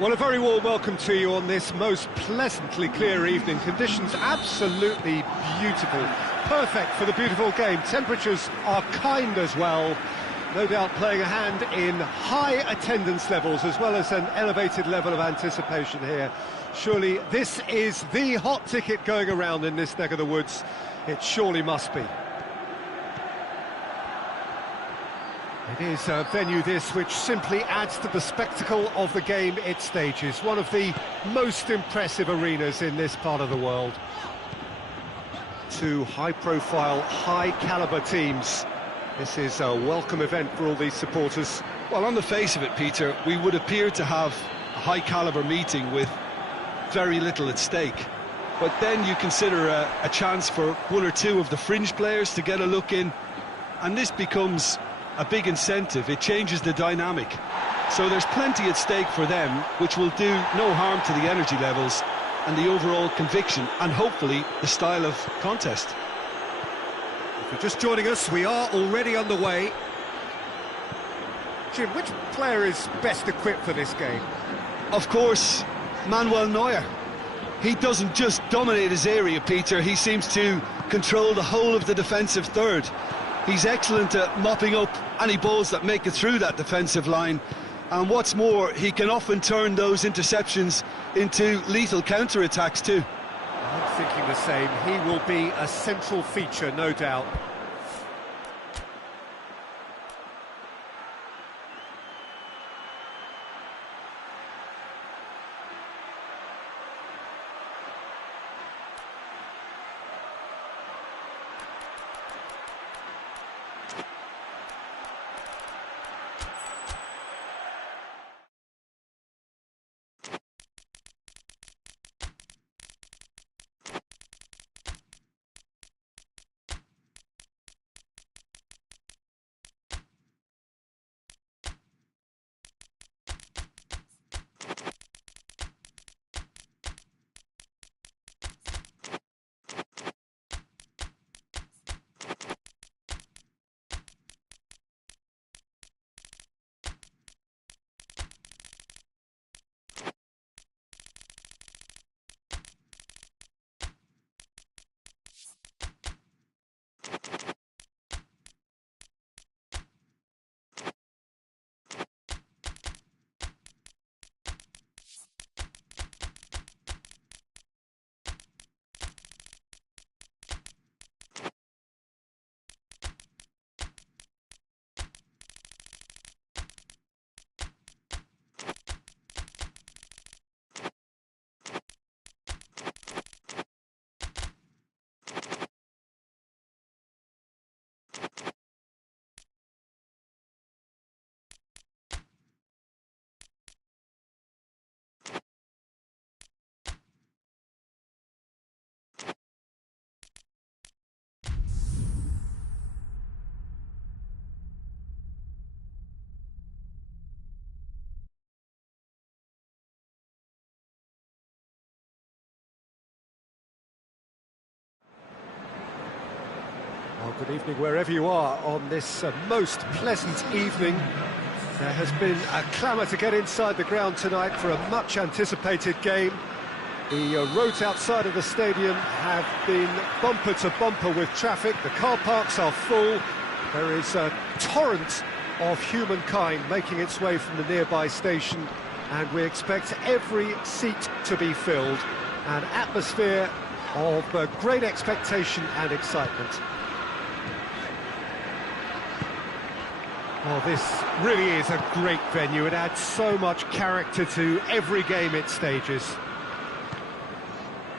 Well, a very warm welcome to you on this most pleasantly clear evening. Conditions absolutely beautiful. Perfect for the beautiful game. Temperatures are kind as well. No doubt playing a hand in high attendance levels as well as an elevated level of anticipation here. Surely this is the hot ticket going around in this neck of the woods. It surely must be. It is a venue this which simply adds to the spectacle of the game it stages. One of the most impressive arenas in this part of the world. Two high-profile, high-caliber teams. This is a welcome event for all these supporters. Well, on the face of it, Peter, we would appear to have a high-caliber meeting with very little at stake. But then you consider a chance for one or two of the fringe players to get a look in, and this becomes a big incentive. It changes the dynamic. So there's plenty at stake for them, which will do no harm to the energy levels and the overall conviction and hopefully the style of contest. If you're just joining us, we are already underway. Jim, which player is best equipped for this game? Of course, Manuel Neuer. He doesn't just dominate his area, Peter, he seems to control the whole of the defensive third. He's excellent at mopping up any balls that make it through that defensive line. And what's more, he can often turn those interceptions into lethal counter-attacks too. I'm thinking the same. He will be a central feature, no doubt. Well, good evening wherever you are on this most pleasant evening. There has been a clamour to get inside the ground tonight for a much anticipated game. The roads outside of the stadium have been bumper to bumper with traffic. The car parks are full. There is a torrent of humankind making its way from the nearby station, and we expect every seat to be filled. An atmosphere of great expectation and excitement. Well, this really is a great venue. It adds so much character to every game it stages.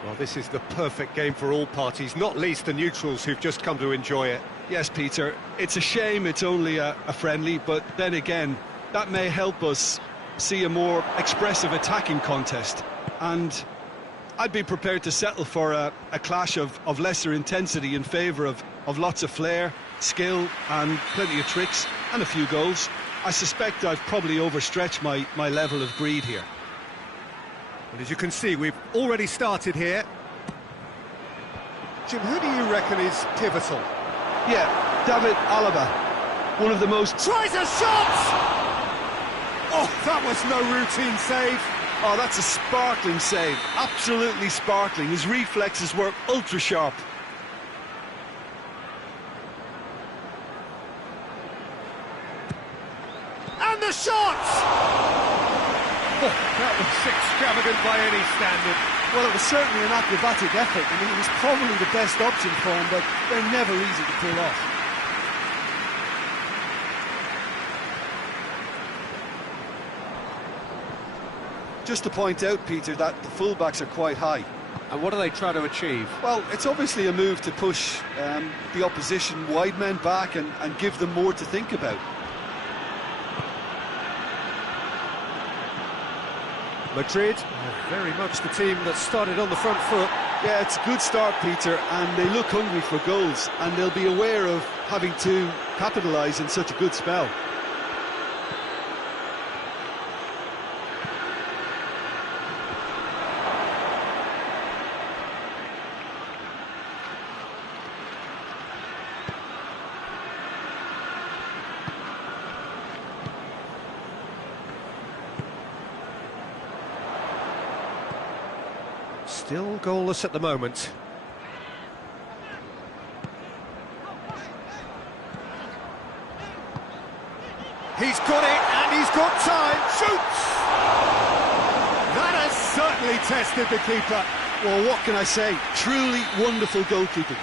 Well, this is the perfect game for all parties, not least the neutrals who've just come to enjoy it. Yes, Peter, it's a shame it's only a friendly, but then again, that may help us see a more expressive attacking contest. And I'd be prepared to settle for a clash of lesser intensity in favour of lots of flair, skill and plenty of tricks and a few goals. I suspect I've probably overstretched my level of greed here. And as you can see, we've already started here. Jim, who do you reckon is pivotal? Yeah, David Alaba, one of the most... Tries a shot! Oh, that was no routine save. Oh, that's a sparkling save, absolutely sparkling. His reflexes were ultra sharp. And the shot! Oh, that was extravagant by any standard. Well, it was certainly an acrobatic effort. I mean, it was probably the best option for him, but they're never easy to pull off. Just to point out, Peter, that the fullbacks are quite high. And what do they try to achieve? Well, it's obviously a move to push the opposition wide men back and give them more to think about. Madrid, very much the team that started on the front foot. Yeah, it's a good start, Peter, and they look hungry for goals, and they'll be aware of having to capitalise in such a good spell. Still goalless at the moment. He's got it, and he's got time. Shoots! That has certainly tested the keeper. Well, what can I say? Truly wonderful goalkeeping.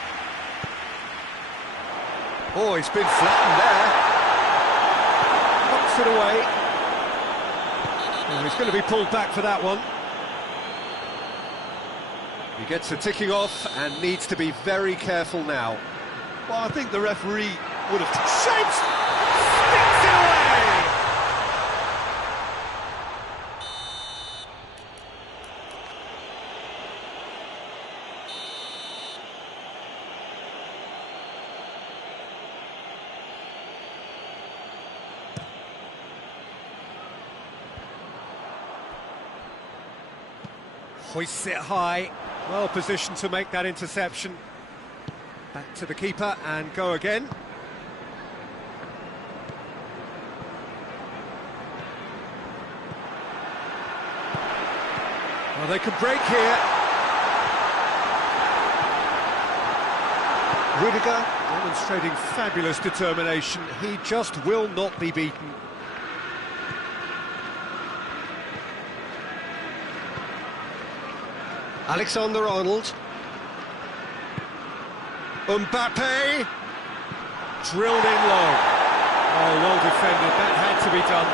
Oh, he's been flattened there. Knocks it away. Oh, he's going to be pulled back for that one. He gets a ticking off and needs to be very careful now. Well, I think the referee would have... Shapes! Sticks it away! Hoists it high. Well positioned to make that interception. Back to the keeper and go again. Well, they could break here. Rudiger demonstrating fabulous determination. He just will not be beaten. Alexander-Arnold. Mbappe. Drilled in low. Oh, well defended. That had to be done.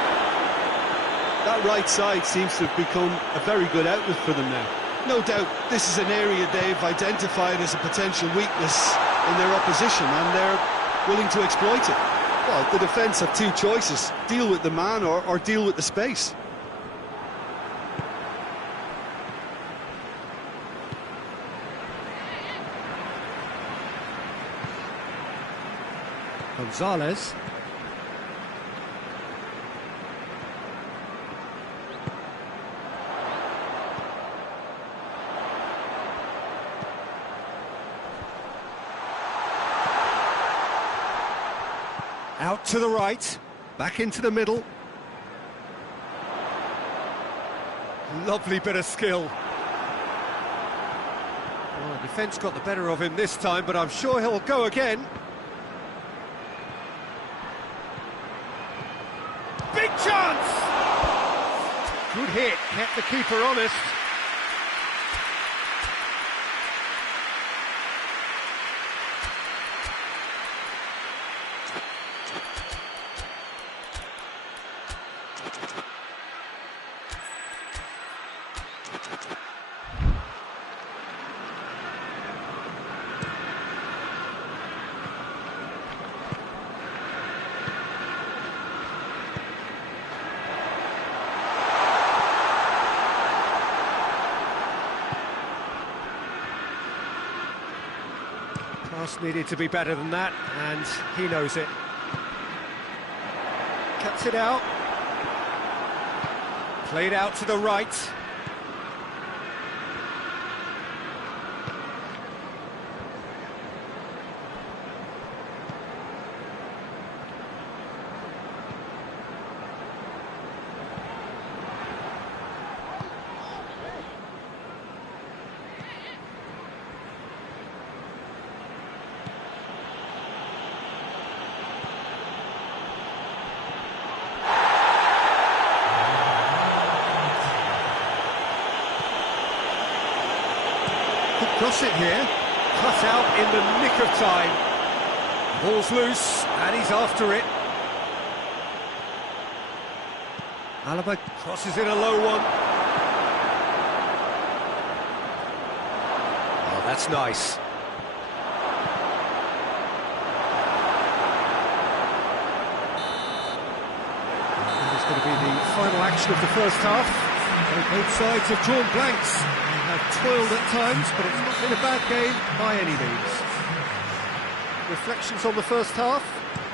That right side seems to have become a very good outlet for them now. No doubt this is an area they've identified as a potential weakness in their opposition, and they're willing to exploit it. Well, the defence have two choices: deal with the man or deal with the space. Gonzalez. Out to the right, back into the middle. Lovely bit of skill. Well, defence got the better of him this time, but I'm sure he'll go again. Big chance! Good hit, kept the keeper honest. Just needed to be better than that, and he knows it. Cuts it out. Played out to the right. Cross it here. Cut out in the nick of time. Ball's loose, and he's after it. Alaba crosses in a low one. Oh, that's nice. That is going to be the final action of the first half. So both sides have drawn blanks. They have toiled at times, but it's not been a bad game by any means. Reflections on the first half?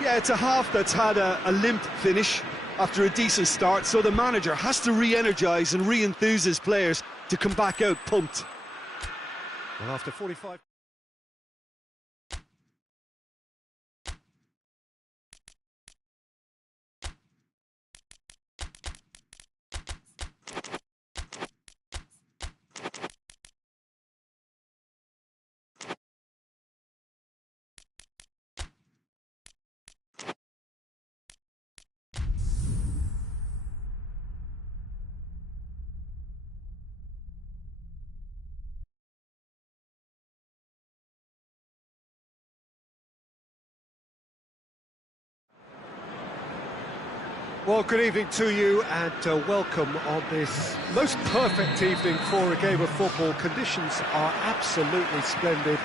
Yeah, it's a half that's had a limp finish after a decent start, so the manager has to re-energise and re-enthuse his players to come back out pumped. Well, after 45... Well, good evening to you, and welcome on this most perfect evening for a game of football. Conditions are absolutely splendid,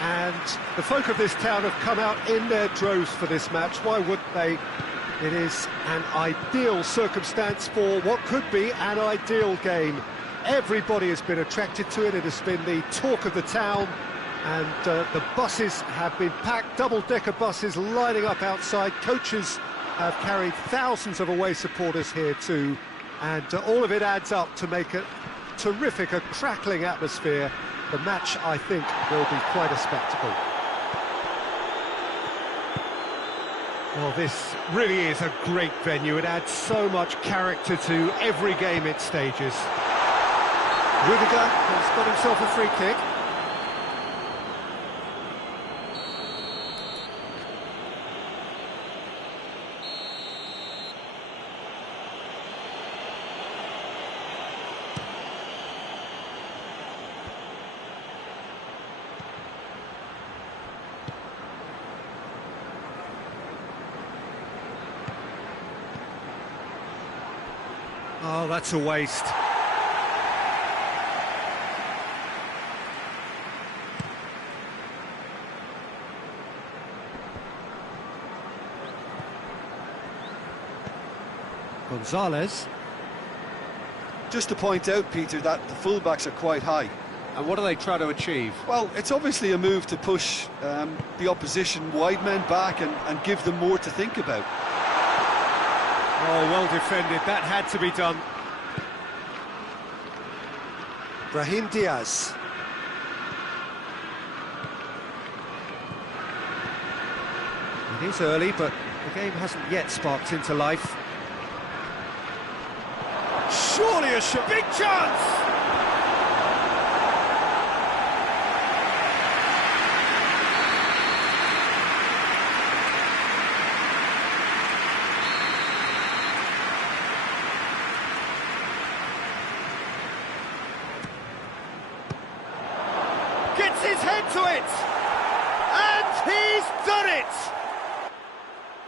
and the folk of this town have come out in their droves for this match. Why wouldn't they? It is an ideal circumstance for what could be an ideal game. Everybody has been attracted to it. It has been the talk of the town, and the buses have been packed, double-decker buses lining up outside. Coaches have carried thousands of away supporters here too, and all of it adds up to make a terrific, a crackling atmosphere. The match, I think, will be quite a spectacle. Well, this really is a great venue. It adds so much character to every game it stages. Rudiger has got himself a free kick. Oh, that's a waste. Gonzalez. Just to point out, Peter, that the fullbacks are quite high. And what do they try to achieve? Well, it's obviously a move to push the opposition wide men back and give them more to think about. Oh, well defended. That had to be done. Brahim Diaz. It is early, but the game hasn't yet sparked into life. Surely a shot. Big chance! Gets his head to it, and he's done it!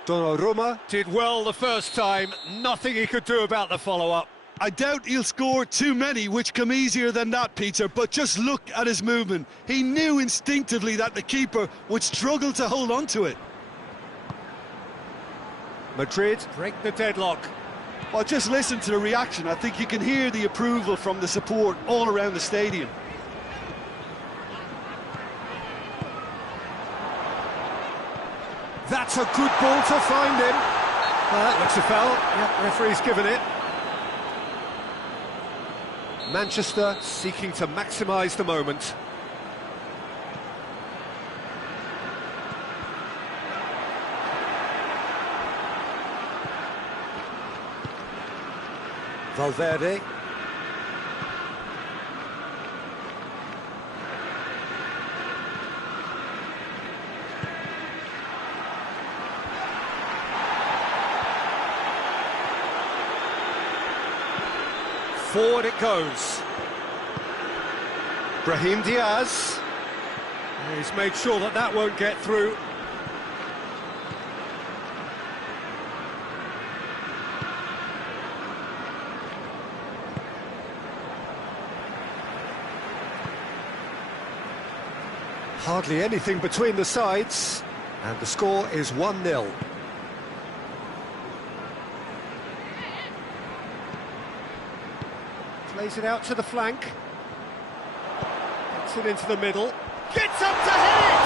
Donnarumma did well the first time, nothing he could do about the follow-up. I doubt he'll score too many which come easier than that, Peter, but just look at his movement. He knew instinctively that the keeper would struggle to hold on to it. Madrid break the deadlock. Well, just listen to the reaction. I think you can hear the approval from the support all around the stadium. That's a good ball to find him. That looks a foul. Yep, referee's given it. Manchester seeking to maximise the moment. Valverde. Forward it goes. Brahim Diaz. He's made sure that that won't get through. Hardly anything between the sides, and the score is 1-0. Plays it out to the flank. Gets it into the middle. Gets up to hit it!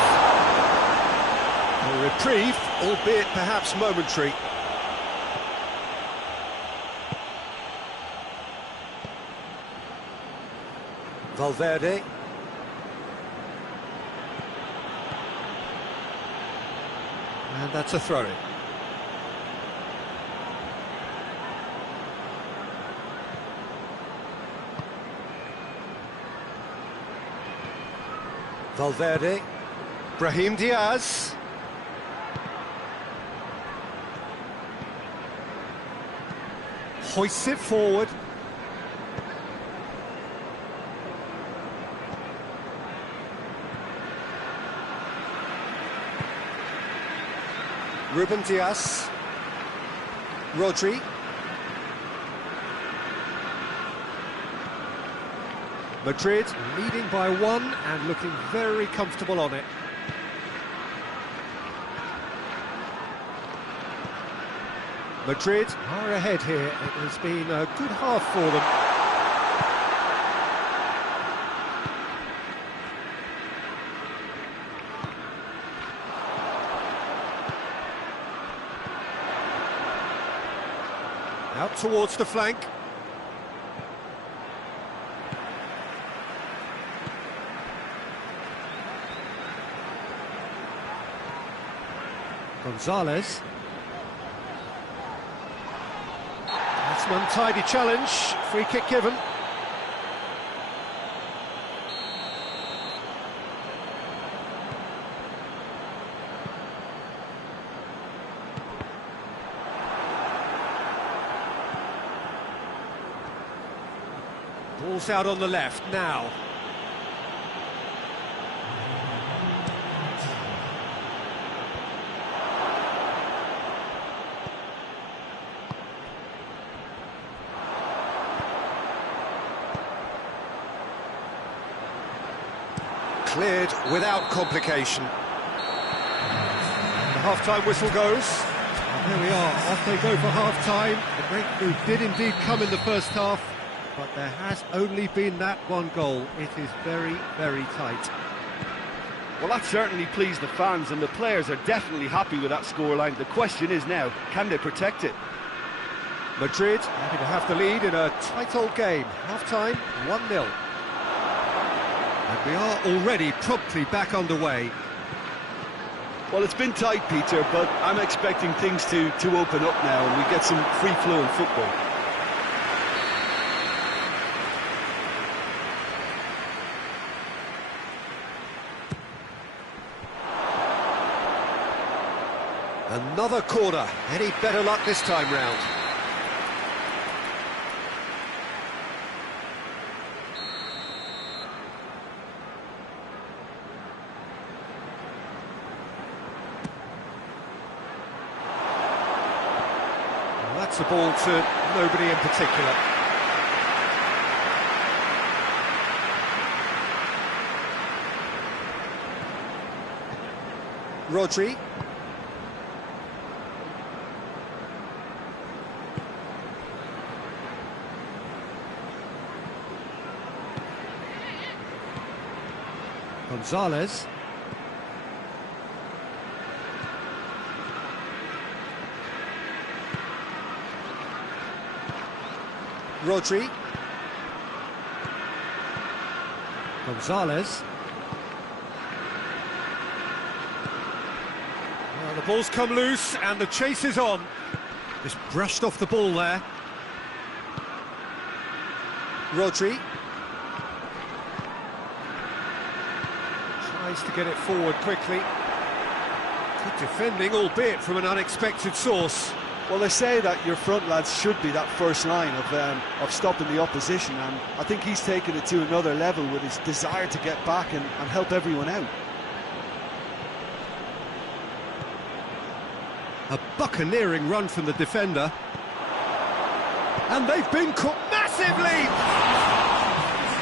A reprieve, albeit perhaps momentary. Valverde. And that's a throw-in. Valverde. Brahim Diaz. Hoists it forward. Ruben Diaz. Rodri. Madrid leading by one and looking very comfortable on it. Madrid are ahead here. It has been a good half for them. Out towards the flank. Gonzalez. That's an untidy challenge. Free kick given. Ball's out on the left now. Cleared without complication. The half-time whistle goes. And there we are, off they go for half-time. The breakthrough did indeed come in the first half, but there has only been that one goal. It is very, very tight. Well, that certainly pleased the fans, and the players are definitely happy with that scoreline. The question is now, can they protect it? Madrid happy to have the lead in a tight old game. Half-time, 1-0. And we are already promptly back underway. Well, it's been tight, Peter, but I'm expecting things to open up now and we get some free-flowing football. Another corner. Any better luck this time round? That's a ball to nobody in particular. Rodri. Gonzalez. Rodri. Gonzalez. Well, the ball's come loose and the chase is on. Just brushed off the ball there. Rodri. Tries to get it forward quickly. Good defending, albeit from an unexpected source. Well, they say that your front lads should be that first line of stopping the opposition, and I think he's taken it to another level with his desire to get back and help everyone out. A buccaneering run from the defender. And they've been caught massively!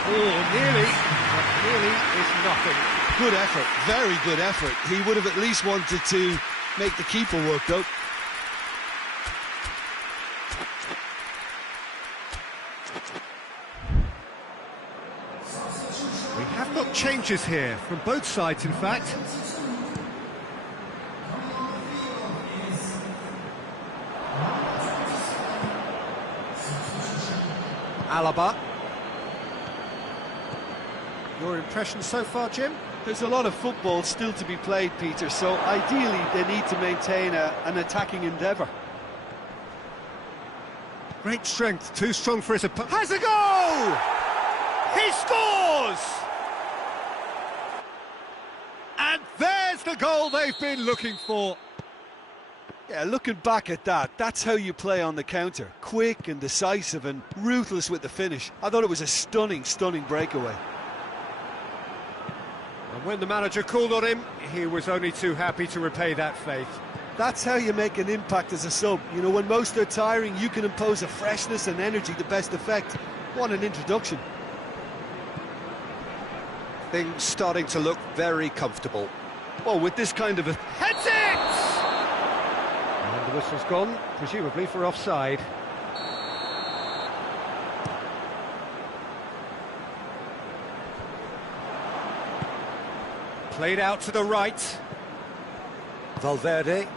Oh, nearly, but nearly is nothing. Good effort, very good effort. He would have at least wanted to make the keeper work, though. We have got changes here, from both sides in fact. Alaba. Your impression so far, Jim? There's a lot of football still to be played, Peter, so ideally they need to maintain an attacking endeavour. Great strength, too strong for his opponent. Has a goal! He scores! And there's the goal they've been looking for. Yeah, looking back at that, that's how you play on the counter. Quick and decisive and ruthless with the finish. I thought it was a stunning, stunning breakaway. And when the manager called on him, he was only too happy to repay that faith. That's how you make an impact as a sub. You know, when most are tiring, you can impose a freshness and energy to best effect. What an introduction. Things starting to look very comfortable. Well, with this kind of a... Heads it! And the whistle's gone, presumably for offside. Played out to the right. Valverde.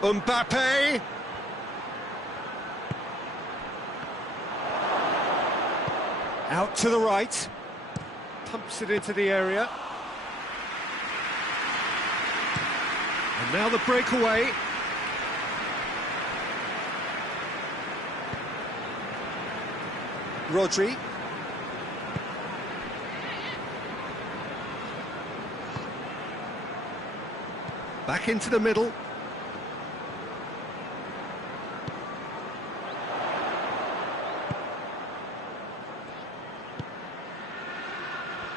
Mbappe. Out to the right. Pumps it into the area. And now the breakaway. Rodri. Back into the middle.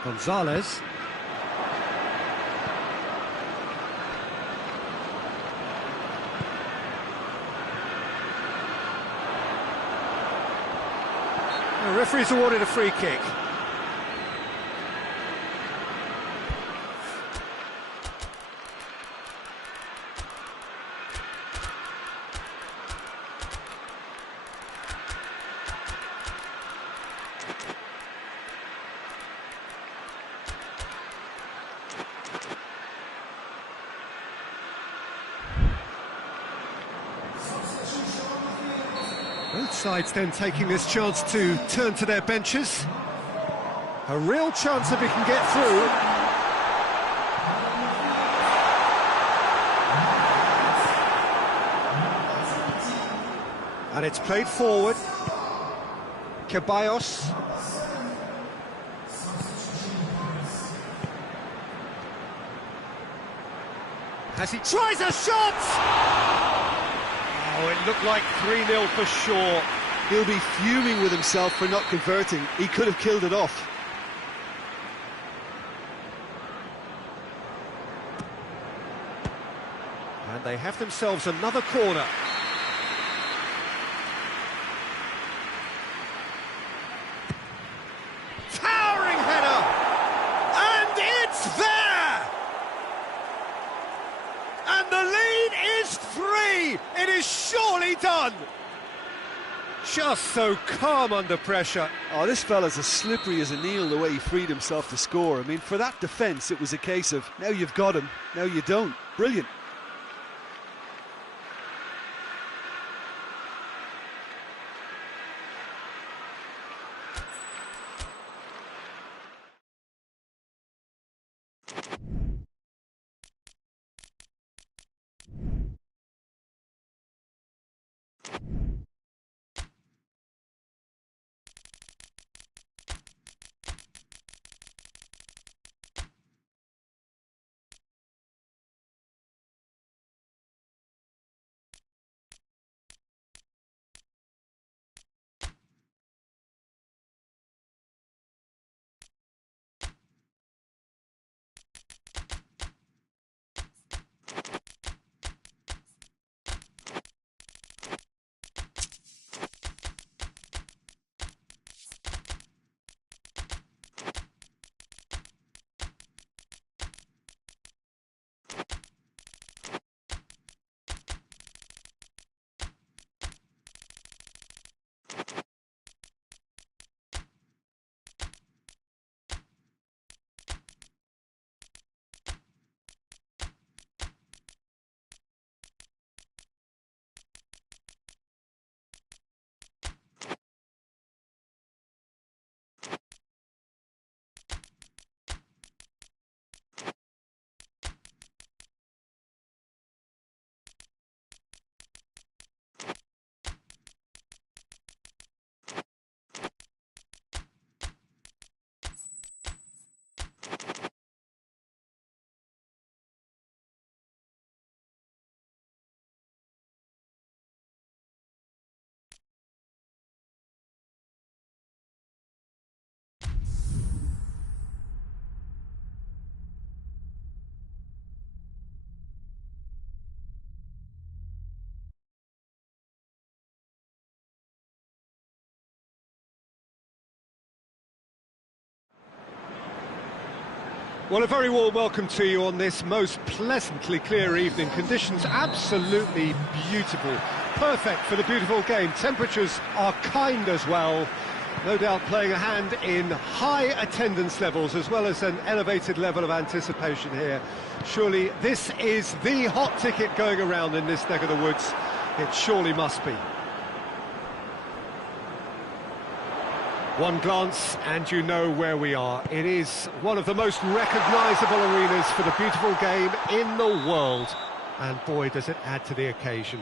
Gonzalez. The referee's awarded a free kick. Both sides then taking this chance to turn to their benches. A real chance if he can get through. And it's played forward. Ceballos. As he tries a shot! Oh, it looked like 3-0 for sure. He'll be fuming with himself for not converting. He could have killed it off. And they have themselves another corner. Towering header! And it's there! And the lead is 3! It is surely done! just so calm under pressure. Oh, this fella's as slippery as a needle the way he freed himself to score. I mean, for that defence, it was a case of, now you've got him, now you don't. Brilliant. Well, a very warm welcome to you on this most pleasantly clear evening. Conditions absolutely beautiful. Perfect for the beautiful game. Temperatures are kind as well. No doubt playing a hand in high attendance levels as well as an elevated level of anticipation here. Surely this is the hot ticket going around in this neck of the woods. It surely must be. One glance and you know where we are. It is one of the most recognisable arenas for the beautiful game in the world. And boy, does it add to the occasion.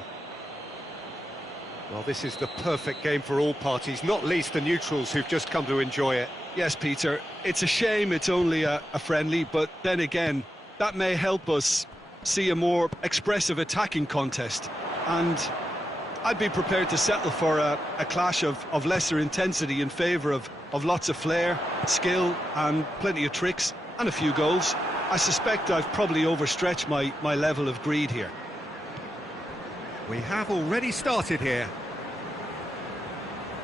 Well, this is the perfect game for all parties, not least the neutrals who've just come to enjoy it. Yes, Peter, it's a shame it's only a friendly, but then again, that may help us see a more expressive attacking contest. And I'd be prepared to settle for a clash of lesser intensity in favour of lots of flair, skill and plenty of tricks and a few goals. I suspect I've probably overstretched my level of greed here. We have already started here.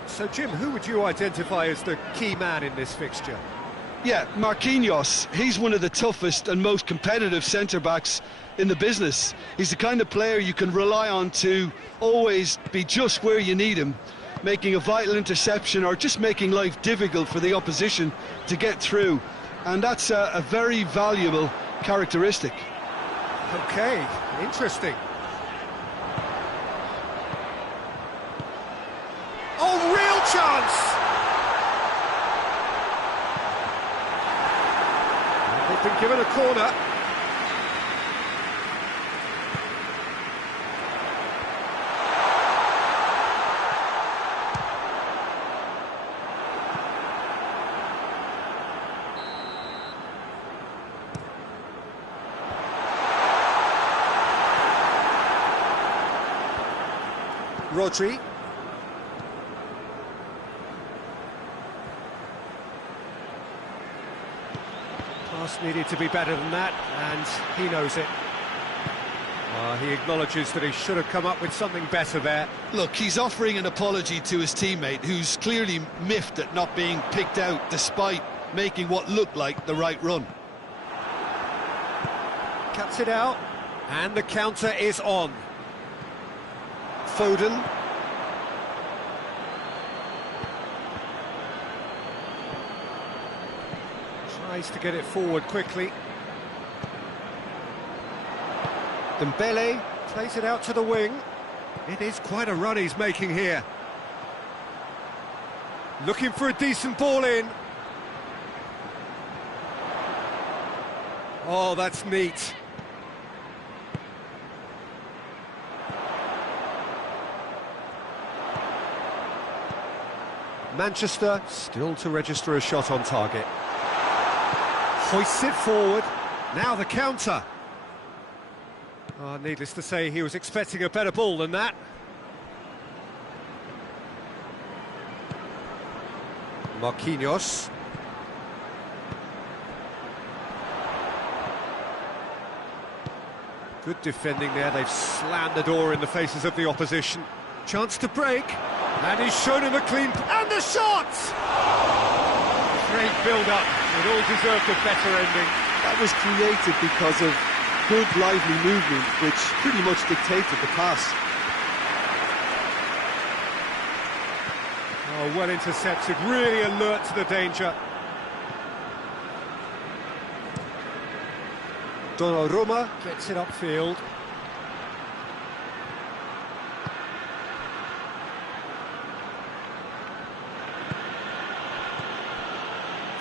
So, Jim, who would you identify as the key man in this fixture? Yeah, Marquinhos. He's one of the toughest and most competitive centre-backs in the business. He's the kind of player you can rely on to always be just where you need him, making a vital interception or just making life difficult for the opposition to get through. And that's a very valuable characteristic. Okay, interesting. Oh, real chance! They've been given a corner. Rodri. Pass needed to be better than that, and he knows it. He acknowledges that he should have come up with something better there. Look, he's offering an apology to his teammate, who's clearly miffed at not being picked out despite making what looked like the right run. Cuts it out, and the counter is on. Foden. Tries to get it forward quickly. Dembele plays it out to the wing. It is quite a run he's making here. Looking for a decent ball in. Oh, that's neat. Manchester still to register a shot on target. Hoists it forward. Now the counter. Oh, needless to say, he was expecting a better ball than that. Marquinhos. Good defending there. They've slammed the door in the faces of the opposition. Chance to break. And he's shown him a clean... And the shot! Great build-up. It all deserved a better ending. That was created because of good, lively movement, which pretty much dictated the pass. Oh, well intercepted. Really alert to the danger. Donnarumma gets it upfield.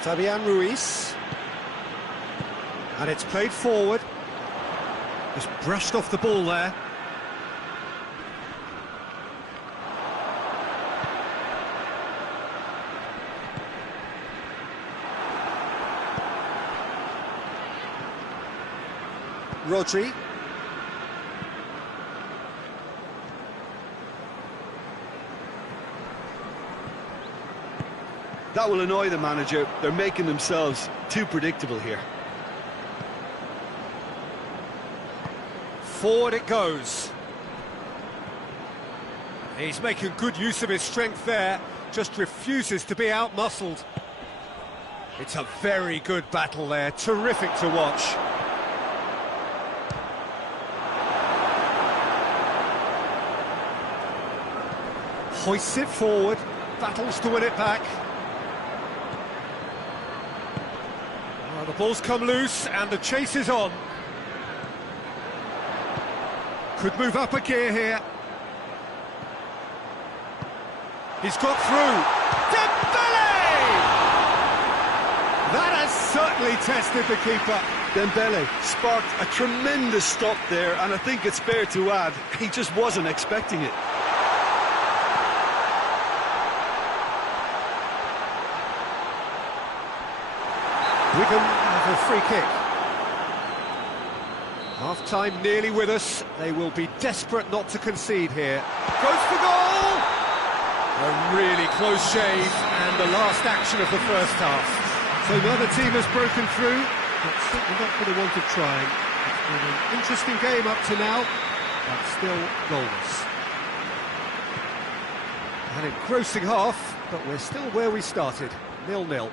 Fabian Ruiz. And it's played forward. Just brushed off the ball there. Rodri. That will annoy the manager. They're making themselves too predictable here. Forward it goes. He's making good use of his strength there, just refuses to be out-muscled. It's a very good battle there, terrific to watch. Hoists it forward, battles to win it back. Oh, the ball's come loose and the chase is on. Could move up a gear here. He's got through. Dembele! That has certainly tested the keeper. Dembele sparked a tremendous stop there, and I think it's fair to add, he just wasn't expecting it. Wigan have a free kick. Half-time nearly with us. They will be desperate not to concede here. Goes for goal! A really close shave, and the last action of the first half. So neither team has broken through, but certainly not for the want of trying. It's been an interesting game up to now, but still goalless. An engrossing half, but we're still where we started, 0-0.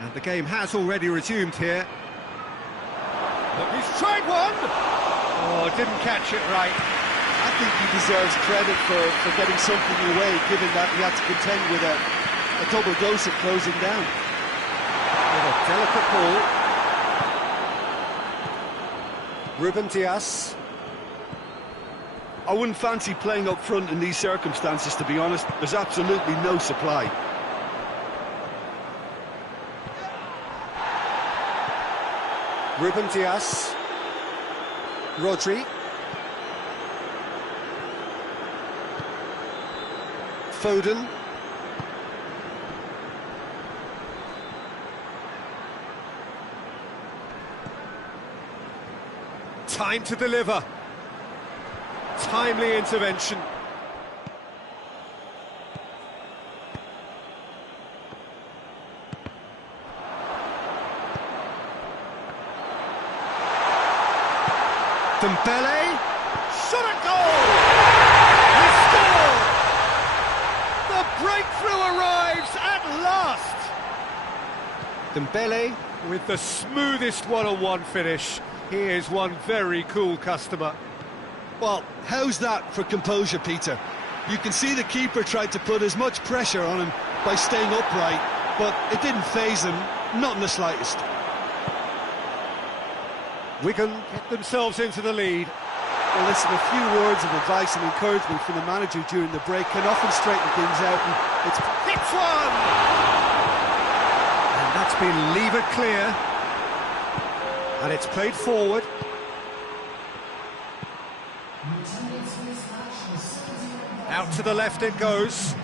And the game has already resumed here. Look, he's tried one! Oh, didn't catch it right. I think he deserves credit for getting something away, given that he had to contend with a double dose of closing down. With a delicate ball. Ruben Dias. I wouldn't fancy playing up front in these circumstances, to be honest. There's absolutely no supply. Ruben Dias. Rodri. Foden. Time to deliver. Timely intervention. Dembele, shot at goal! He scored! The breakthrough arrives at last! Dembele with the smoothest one-on-one finish. He is one very cool customer. Well, how's that for composure, Peter? You can see the keeper tried to put as much pressure on him by staying upright, but it didn't faze him. Not in the slightest. Wigan get themselves into the lead. Well, listen, a few words of advice and encouragement from the manager during the break can often straighten things out, and it's hits one! And that's been levered clear. And it's played forward. Out to the left it goes.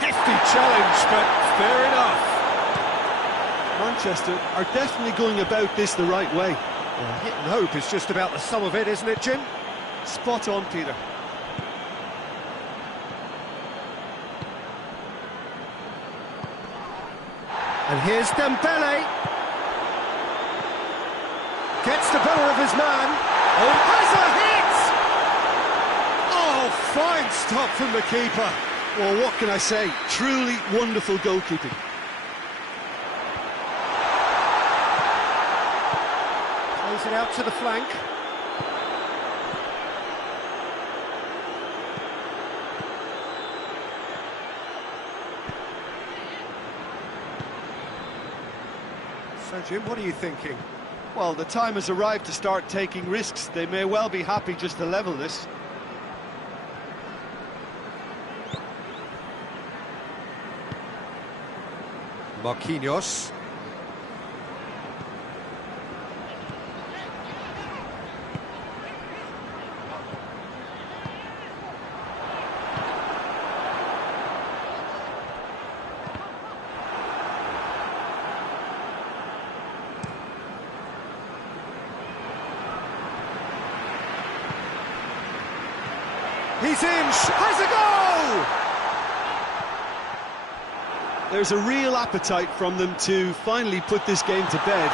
Hefty challenge, but fair enough. Manchester are definitely going about this the right way. Well, hit and hope is just about the sum of it, isn't it, Jim? Spot on, Peter. And here's Dembele. Gets the better of his man. Oh, has a hit! Oh, fine stop from the keeper. Well, what can I say? Truly wonderful goalkeeping. Plays it out to the flank. So, Jim, what are you thinking? Well, the time has arrived to start taking risks. They may well be happy just to level this. Marquinhos. He's in, has a goal! There's a real appetite from them to finally put this game to bed,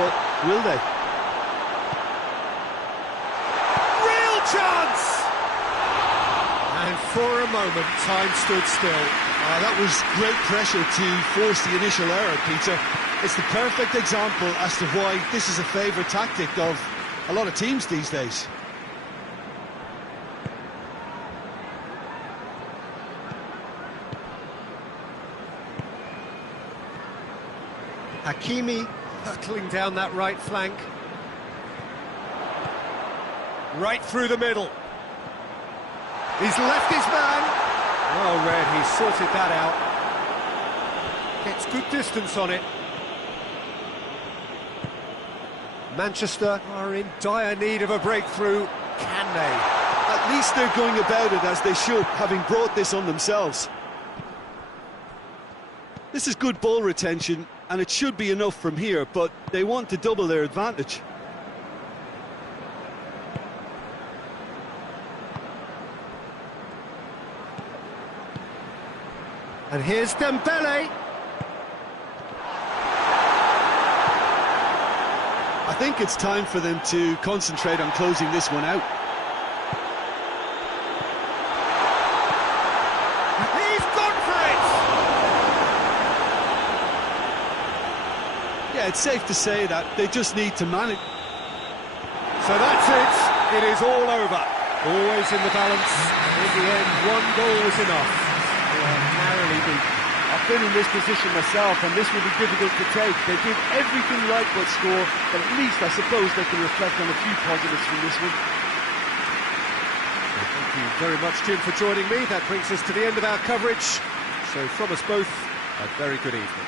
but will they? Real chance! And for a moment, time stood still. That was great pressure to force the initial error, Peter. It's the perfect example as to why this is a favourite tactic of a lot of teams these days. Hakimi hurtling down that right flank. Right through the middle. He's left his man. Oh, Red, he's sorted that out. Gets good distance on it. Manchester are in dire need of a breakthrough. Can they? At least they're going about it as they should, having brought this on themselves. This is good ball retention, and it should be enough from here, but they want to double their advantage. And here's Dembele. I think it's time for them to concentrate on closing this one out. He's gone for it! Yeah, it's safe to say that they just need to manage. So that's it. It is all over. Always in the balance. In the end, one goal was enough. Narrowly beat. I've been in this position myself, and this will be difficult to take. They did everything right but score, but at least I suppose they can reflect on a few positives from this one. Thank you very much, Jim, for joining me. That brings us to the end of our coverage. So from us both, a very good evening.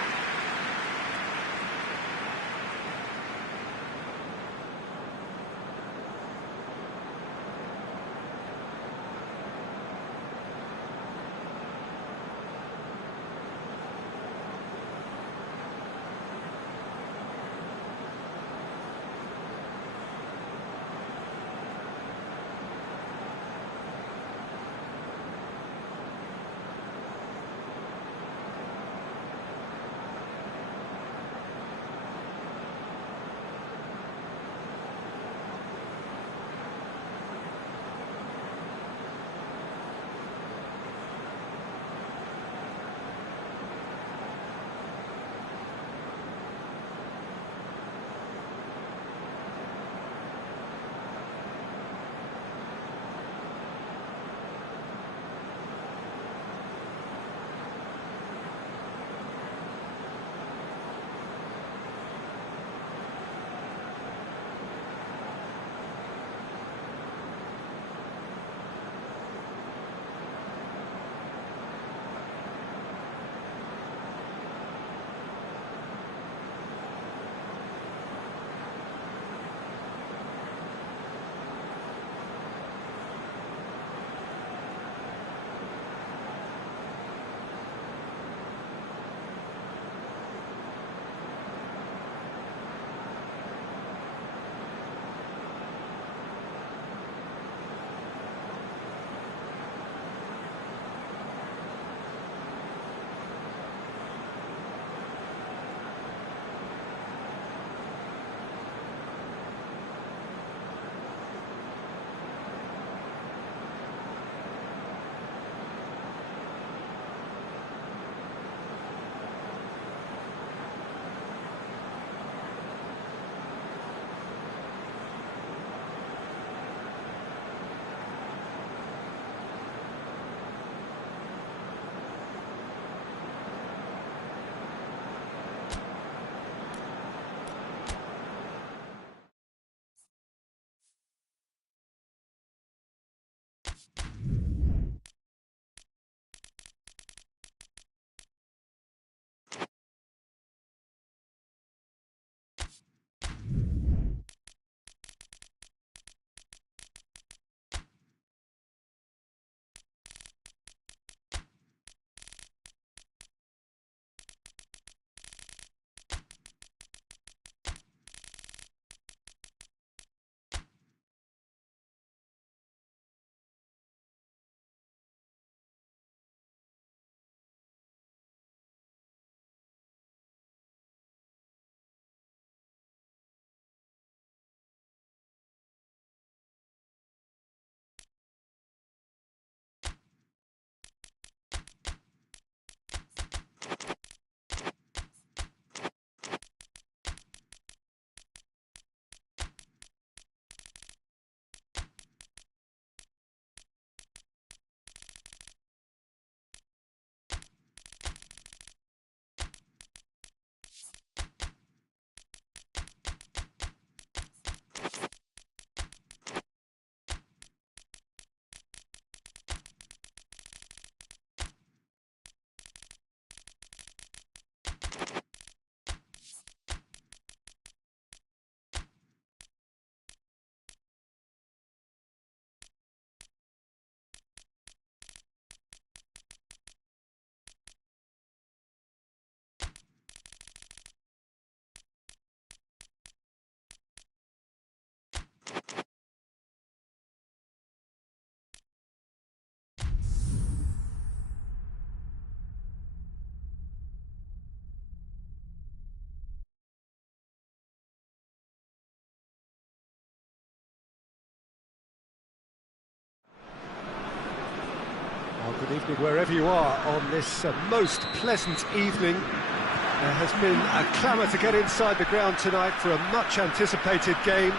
evening, wherever you are on this most pleasant evening. There has been a clamour to get inside the ground tonight for a much-anticipated game.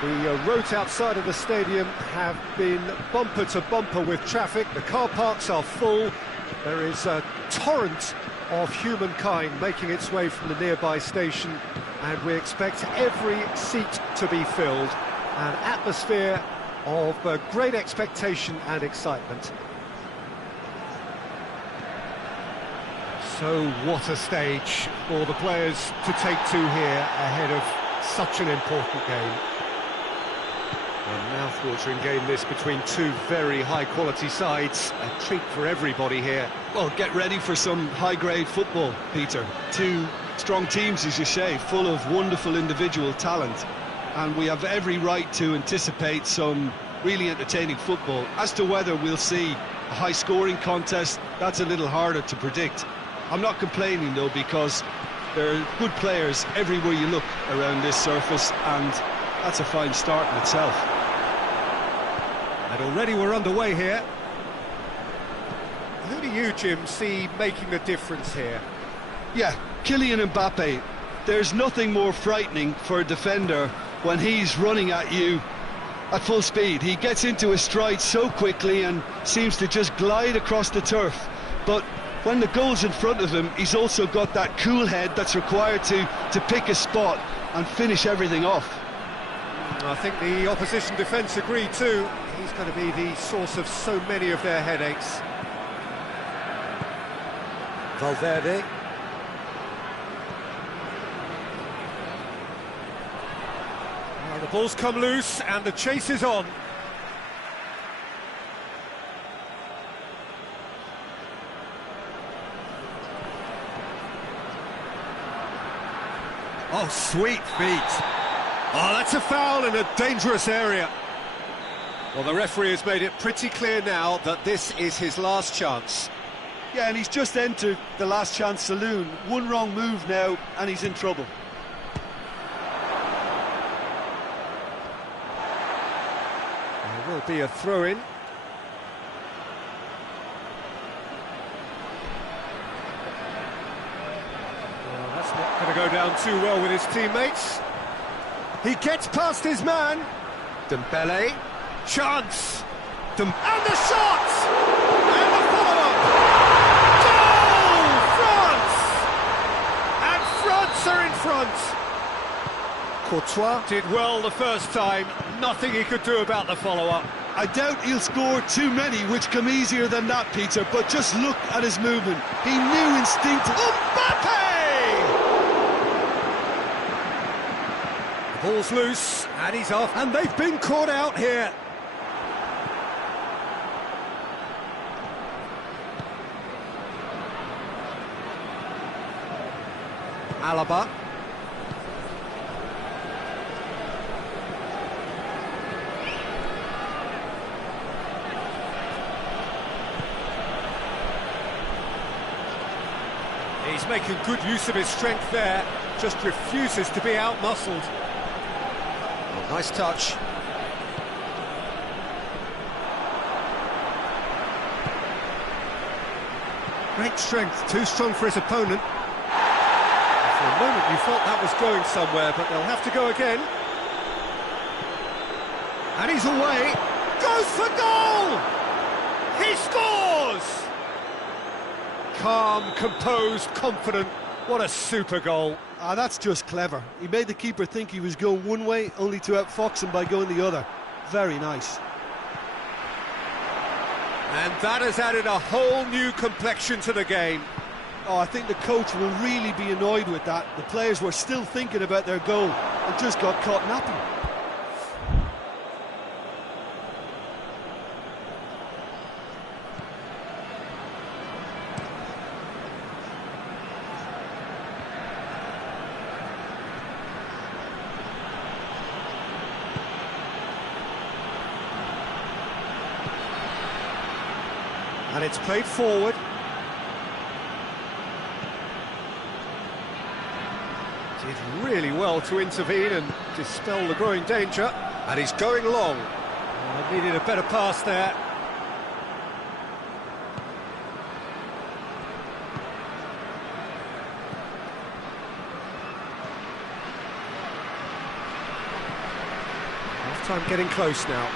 The roads outside of the stadium have been bumper to bumper with traffic. The car parks are full. There is a torrent of humankind making its way from the nearby station, and we expect every seat to be filled. An atmosphere of great expectation and excitement. So what a stage for the players to take to here ahead of such an important game. A mouth-watering game this between two very high-quality sides. A treat for everybody here. Well, get ready for some high-grade football, Peter. Two strong teams, as you say, full of wonderful individual talent. And we have every right to anticipate some really entertaining football. As to whether we'll see a high-scoring contest, that's a little harder to predict. I'm not complaining, though, because there are good players everywhere you look around this surface, and that's a fine start in itself. And already we're underway here. Who do you, Jim, see making the difference here? Yeah, Kylian Mbappe. There's nothing more frightening for a defender when he's running at you at full speed. He gets into his stride so quickly and seems to just glide across the turf. But when the goal's in front of him, he's also got that cool head that's required to pick a spot and finish everything off. I think the opposition defence agree too. He's going to be the source of so many of their headaches. Valverde. Well, the ball's come loose and the chase is on. Oh, sweet feet. Oh, that's a foul in a dangerous area. Well, the referee has made it pretty clear now that this is his last chance. Yeah, and he's just entered the last chance saloon. One wrong move now, and he's in trouble. There will be a throw-in. Well, that's not going to go down too well with his teammates. He gets past his man. Dembele. Chance. And the shot! And the follow-up! Goal! France! And France are in front. Courtois did well the first time. Nothing he could do about the follow-up. I doubt he'll score too many, which come easier than that, Peter, but just look at his movement. He knew instinctively. Mbappe! The ball's loose, and he's off, and they've been caught out here. Alaba. He's making good use of his strength there, just refuses to be out-muscled. Oh, nice touch. Great strength, too strong for his opponent. For a moment you thought that was going somewhere, but they'll have to go again. And he's away. Goes for goal! He scores! Calm, composed, confident. What a super goal. That's just clever. He made the keeper think he was going one way, only to outfox him by going the other. Very nice. And that has added a whole new complexion to the game. Oh, I think the coach will really be annoyed with that. The players were still thinking about their goal and just got caught napping. And it's played forward. Did really well to intervene and dispel the growing danger. And he's going long. Oh, needed a better pass there. time getting close now.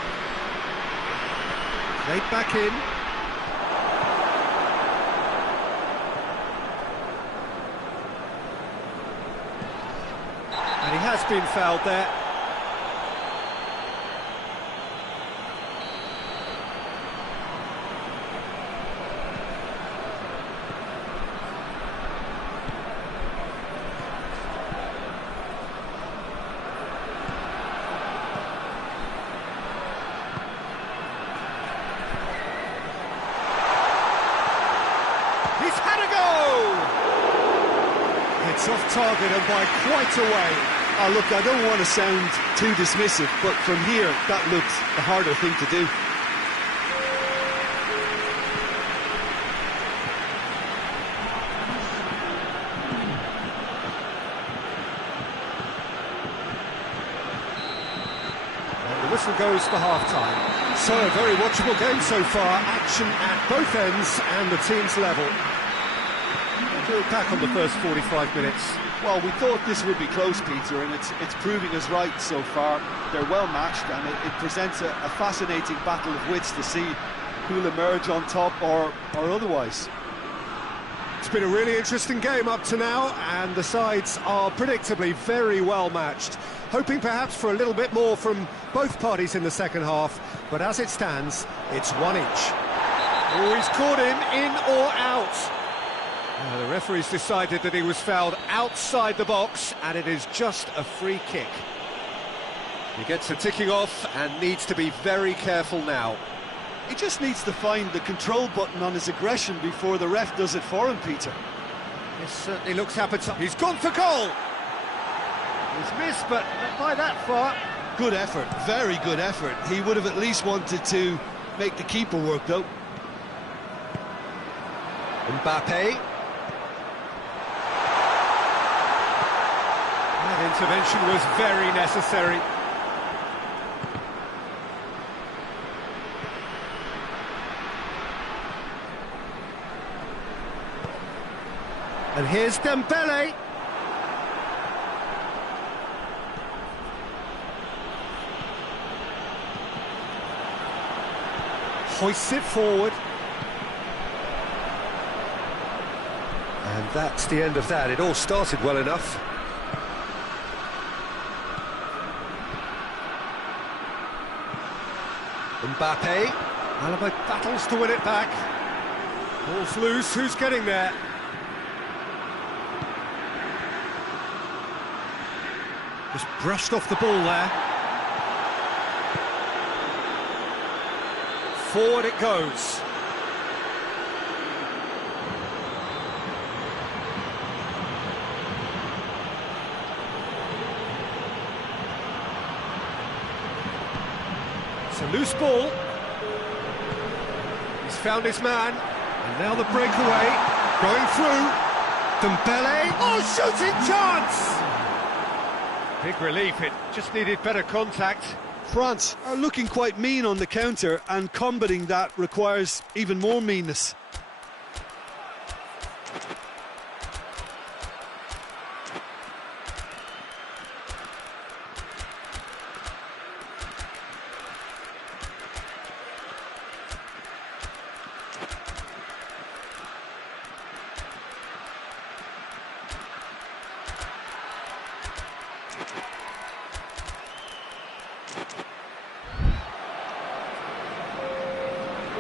Played back in. And he has been fouled there. He's had a go! It's off target and by quite a way. Oh, look, I don't want to sound too dismissive, but from here, that looked the harder thing to do. And the whistle goes for half-time. So, a very watchable game so far. Action at both ends and the team's level. We'll back on the first 45 minutes. Well, we thought this would be close, Peter, and it's proving us right so far. They're well matched, and it presents a fascinating battle of wits to see who'll emerge on top or otherwise. It's been a really interesting game up to now, and the sides are predictably very well matched. Hoping perhaps for a little bit more from both parties in the second half, but as it stands, it's one each. Oh, he's caught him, in or out. The referee's decided that he was fouled outside the box, and it is just a free kick. He gets a ticking off and needs to be very careful now. He just needs to find the control button on his aggression before the ref does it for him, Peter. This certainly looks appetizing. He's gone for goal! He's missed, but not by that far. Good effort, very good effort. He would have at least wanted to make the keeper work, though. Mbappe. That intervention was very necessary. And here's Dembele. Hoists it forward. And that's the end of that. It all started well enough. Mbappe. Alaba battles to win it back. Ball's loose. Who's getting there? Just brushed off the ball there. Forward it goes. It's a loose ball. He's found his man. And now the breakaway. Going through. Dembele. Oh, shooting chance! Big relief, it just needed better contact. France are looking quite mean on the counter, and combating that requires even more meanness.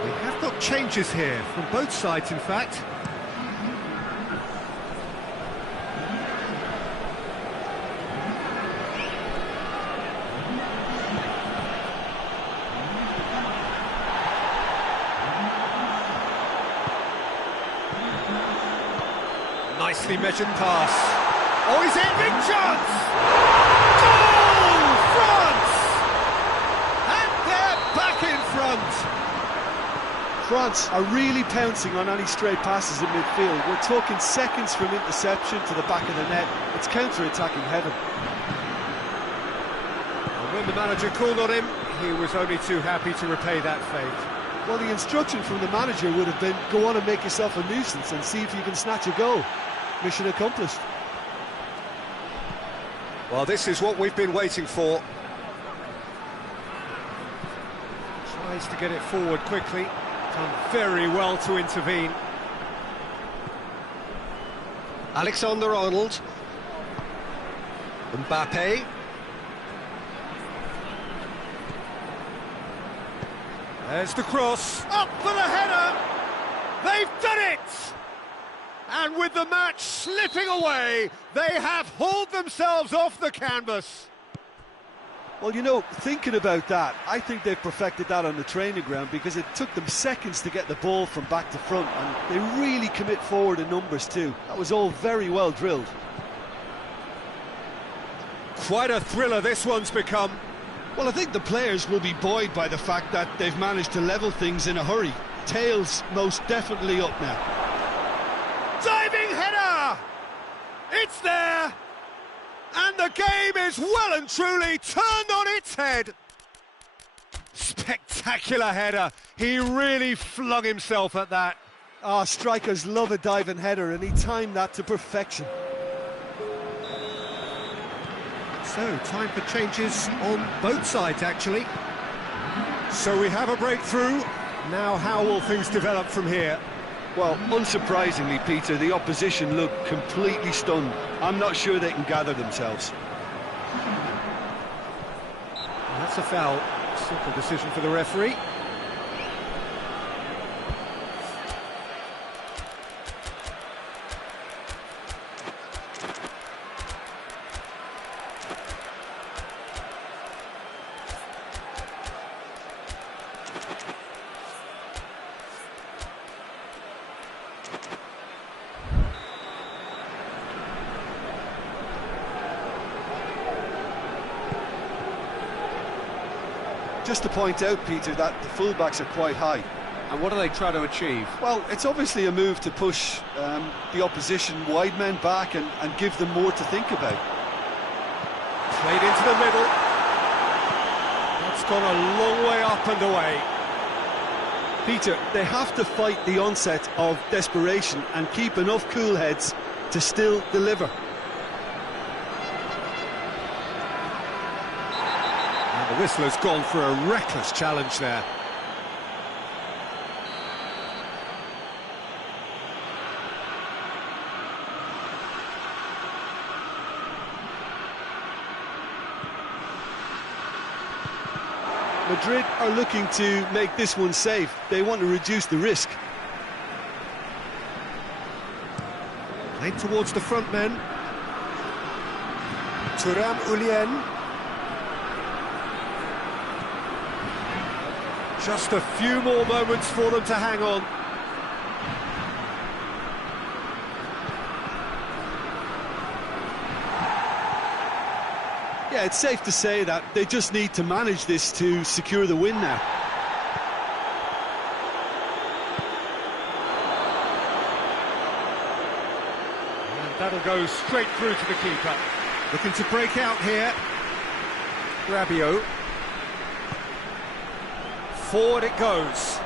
We have got changes here, from both sides in fact. Nicely measured pass. Oh, he's in, big chance! Goal! France! And they're back in front! France are really pouncing on any stray passes in midfield. We're talking seconds from interception to the back of the net. It's counter-attacking heaven. And when the manager called on him, he was only too happy to repay that favour. Well, the instruction from the manager would have been, go on and make yourself a nuisance and see if you can snatch a goal. Mission accomplished. Well, this is what we've been waiting for. Tries to get it forward quickly. Done very well to intervene. Alexander-Arnold. Mbappe. There's the cross. Up for the header! They've done it! And with the match slipping away, they have hauled themselves off the canvas. Well, you know, thinking about that, I think they've perfected that on the training ground, because it took them seconds to get the ball from back to front, and they really commit forward in numbers too. That was all very well drilled. Quite a thriller this one's become. Well, I think the players will be buoyed by the fact that they've managed to level things in a hurry. Tails most definitely up now. Diving header! It's there! And the game is well and truly turned on its head. Spectacular header. He really flung himself at that. Ah, strikers love a diving header, and he timed that to perfection. So, time for changes on both sides, actually. So we have a breakthrough. Now, how will things develop from here? Well, unsurprisingly, Peter, the opposition look completely stunned. I'm not sure they can gather themselves. That's a foul. Simple decision for the referee. Just to point out, Peter, that the fullbacks are quite high. And what do they try to achieve? Well, it's obviously a move to push the opposition wide men back and give them more to think about. Played into the middle. That's gone a long way up and away. Peter, they have to fight the onset of desperation and keep enough cool heads to still deliver. And the whistle has gone for a reckless challenge there. Madrid are looking to make this one safe. They want to reduce the risk. Played towards the front men. Thuram Ulien. Just a few more moments for them to hang on. Yeah, it's safe to say that they just need to manage this to secure the win now. And that'll go straight through to the keeper. Looking to break out here. Rabiot. Forward it goes.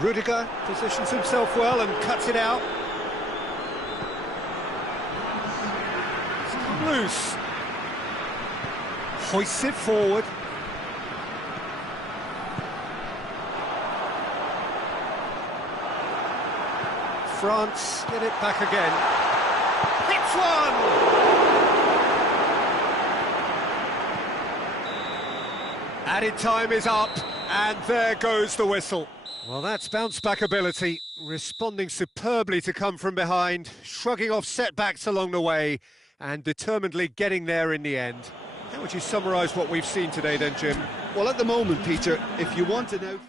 Rudiger positions himself well and cuts it out. It's come loose. Hoists it forward. France get it back again. Hits one! Added time is up, and there goes the whistle. Well, that's bounce-back ability, responding superbly to come from behind, shrugging off setbacks along the way, and determinedly getting there in the end. How would you summarise what we've seen today then, Jim? Well, at the moment, Peter, if you want an out...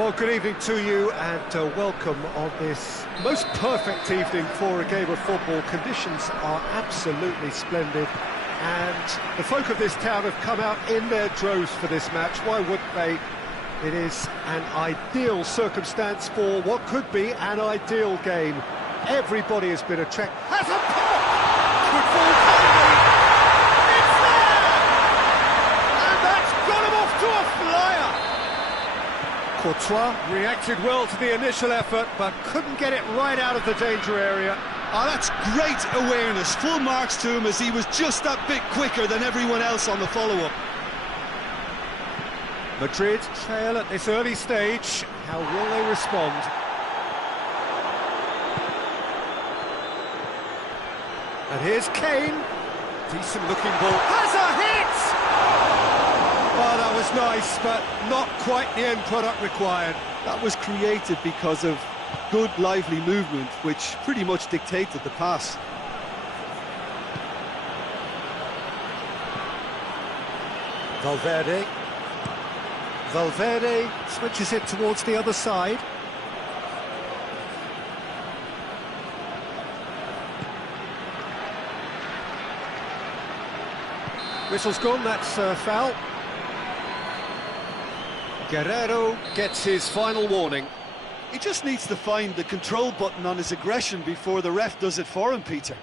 Well, good evening to you and welcome on this most perfect evening for a game of football. Conditions are absolutely splendid and the folk of this town have come out in their droves for this match. Why wouldn't they? It is an ideal circumstance for what could be an ideal game. Everybody has been attracted. Has a pop! Good ball, Coventry! It's there! And that's got him off to a flyer! Courtois reacted well to the initial effort, but couldn't get it right out of the danger area. Oh, that's great awareness. Full marks to him as he was just that bit quicker than everyone else on the follow-up. Madrid trail at this early stage. How will they respond? And here's Kane. Decent looking ball. Has a hit! Oh, that was nice, but not quite the end product required. That was created because of good, lively movement, which pretty much dictated the pass. Valverde. Valverde switches it towards the other side. Whistle's gone, that's a foul. Guerrero gets his final warning. He just needs to find the control button on his aggression before the ref does it for him, Peter.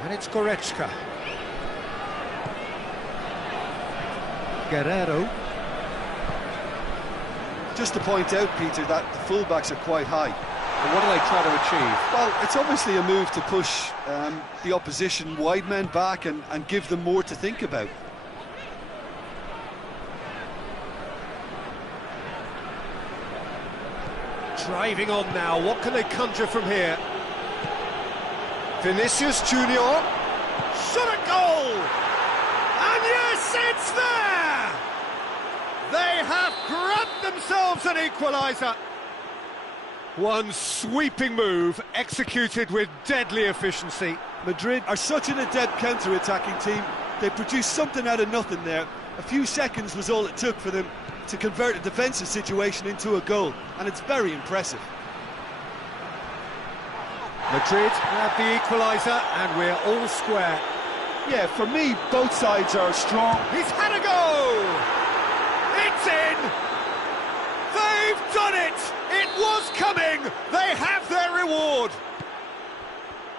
And it's Goretzka. Guerrero. Just to point out, Peter, that the fullbacks are quite high. And what do they try to achieve? Well, it's obviously a move to push the opposition wide men back and give them more to think about. Driving on now, what can they conjure from here? Vinicius Junior. Shot a goal! And yes, it's there! They have grabbed themselves an equaliser. One sweeping move, executed with deadly efficiency. Madrid are such an adept counter-attacking team. They produced something out of nothing there. A few seconds was all it took for them to convert a defensive situation into a goal, and it's very impressive. Madrid have the equaliser, and we're all square. Yeah, for me, both sides are strong. He's had a go! It's in! They've done it! It was coming! They have their reward!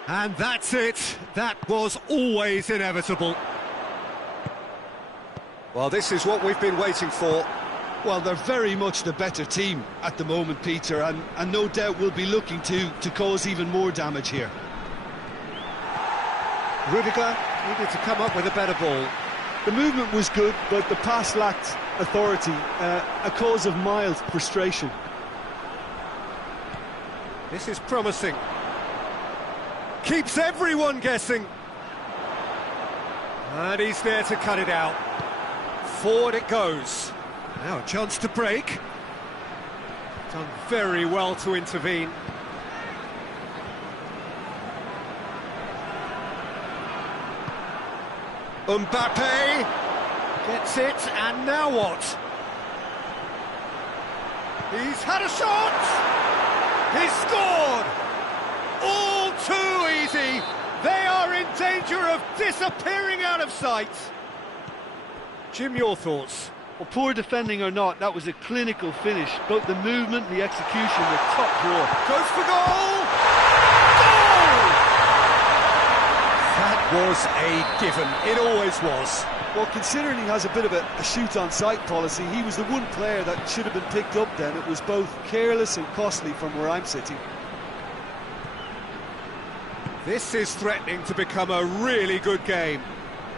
And that's it. That was always inevitable. Well, this is what we've been waiting for. Well, they're very much the better team at the moment, Peter, and no doubt will be looking to cause even more damage here. Rudiger needed to come up with a better ball. The movement was good, but the pass lacked authority, a cause of mild frustration. This is promising. Keeps everyone guessing. And he's there to cut it out. Forward it goes. Now a chance to break. Done very well to intervene. Mbappe gets it, and now what? He's had a shot! He's scored! All too easy! They are in danger of disappearing out of sight! Jim, your thoughts? Well, poor defending or not, that was a clinical finish. Both the movement and the execution were top drawer. Goes for goal! Goal! That was a given. It always was. Well, considering he has a bit of a shoot-on-sight policy, he was the one player that should have been picked up then. It was both careless and costly from where I'm sitting. This is threatening to become a really good game.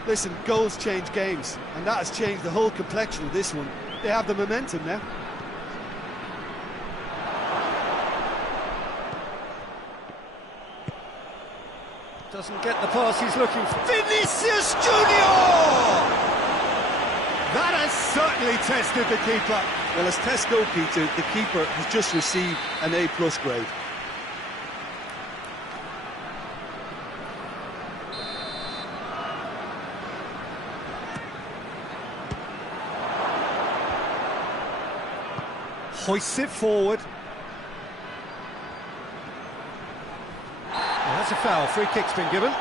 Listen, goals change games, and that has changed the whole complexion of this one. They have the momentum now. Doesn't get the pass he's looking for. Vinicius Junior! That has certainly tested the keeper. Well, as tests go, Peter, the keeper has just received an A+ grade. Hoists it forward. Well, that's a foul. Free kick's been given.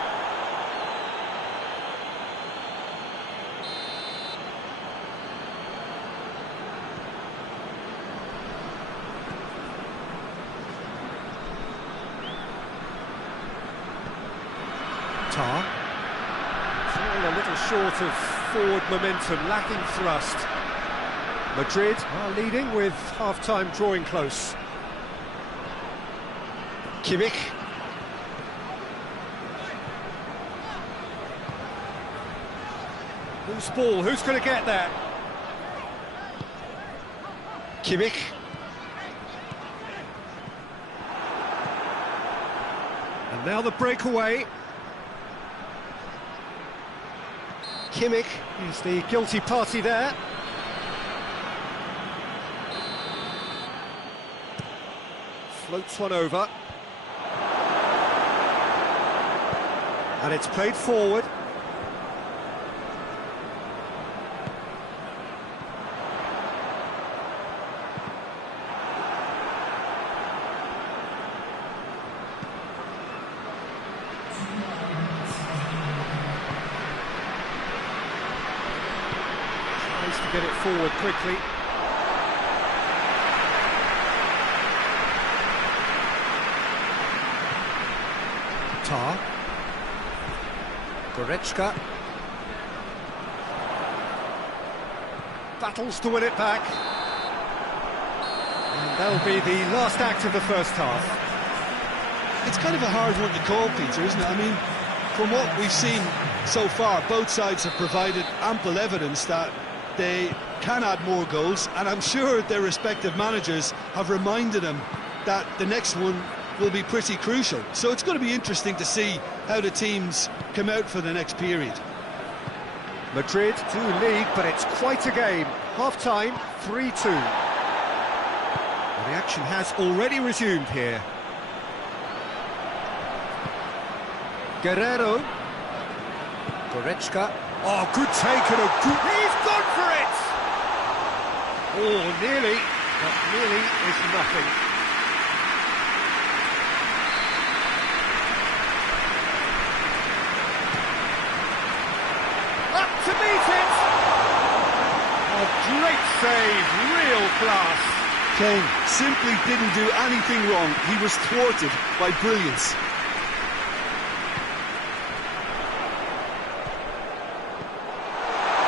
Tar. Still a little short of forward momentum, lacking thrust. Madrid are leading with half-time drawing close. Kimmich. Loose ball, who's going to get that? Kimmich. And now the breakaway. Kimmich is the guilty party there. Floats one over. And it's played forward. Tries to get it forward quickly. Tar. Goretzka. Battles to win it back. And that'll be the last act of the first half. It's kind of a hard one to call, Peter, isn't it? I mean, from what we've seen so far, both sides have provided ample evidence that they can add more goals, and I'm sure their respective managers have reminded them that the next one will be pretty crucial. So it's going to be interesting to see how the teams come out for the next period. Madrid do lead, but it's quite a game. Half-time, 3-2. The action has already resumed here. Guerrero. Goretzka. Oh, good take and a good... He's gone for it! Oh, nearly, but nearly is nothing. Up to meet it! A great save, real class. Kane simply didn't do anything wrong. He was thwarted by brilliance.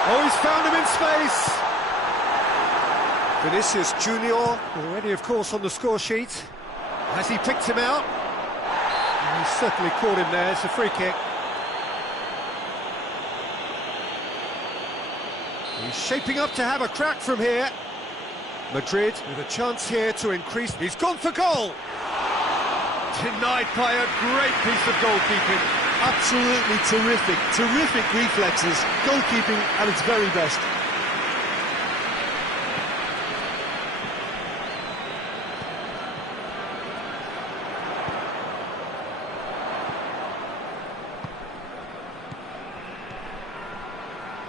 Oh, he's found him in space. Vinicius Junior, already, of course, on the score sheet. Has he picked him out? And he's certainly caught him there. It's a free kick. He's shaping up to have a crack from here. Madrid with a chance here to increase. He's gone for goal. Denied by a great piece of goalkeeping. Absolutely terrific reflexes, goalkeeping at its very best.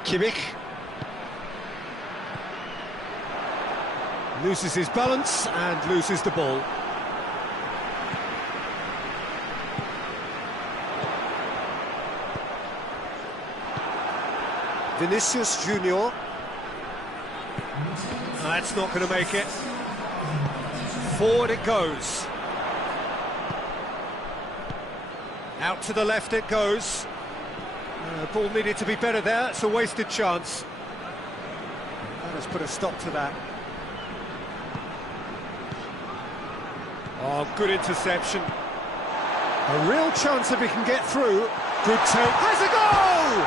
Kimmich loses his balance and loses the ball. Vinicius Junior. That's not going to make it. Forward it goes. Out to the left it goes. Ball needed to be better there. It's a wasted chance. That has put a stop to that. Oh, good interception. A real chance if he can get through. Good take. Has a goal!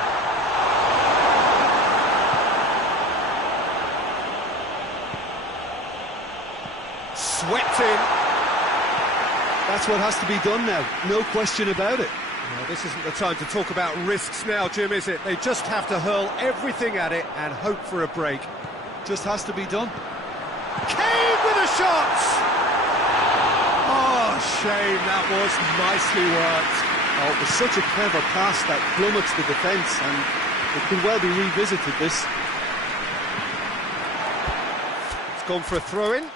Swept in. That's what has to be done now, no question about it. Well, this isn't the time to talk about risks now, Jim, is it? They just have to hurl everything at it and hope for a break. Just has to be done. Kane with a shot! Oh, shame, that was nicely worked. Oh, it was such a clever pass that plummets the defence, and it could well be revisited, this. It's gone for a throw-in.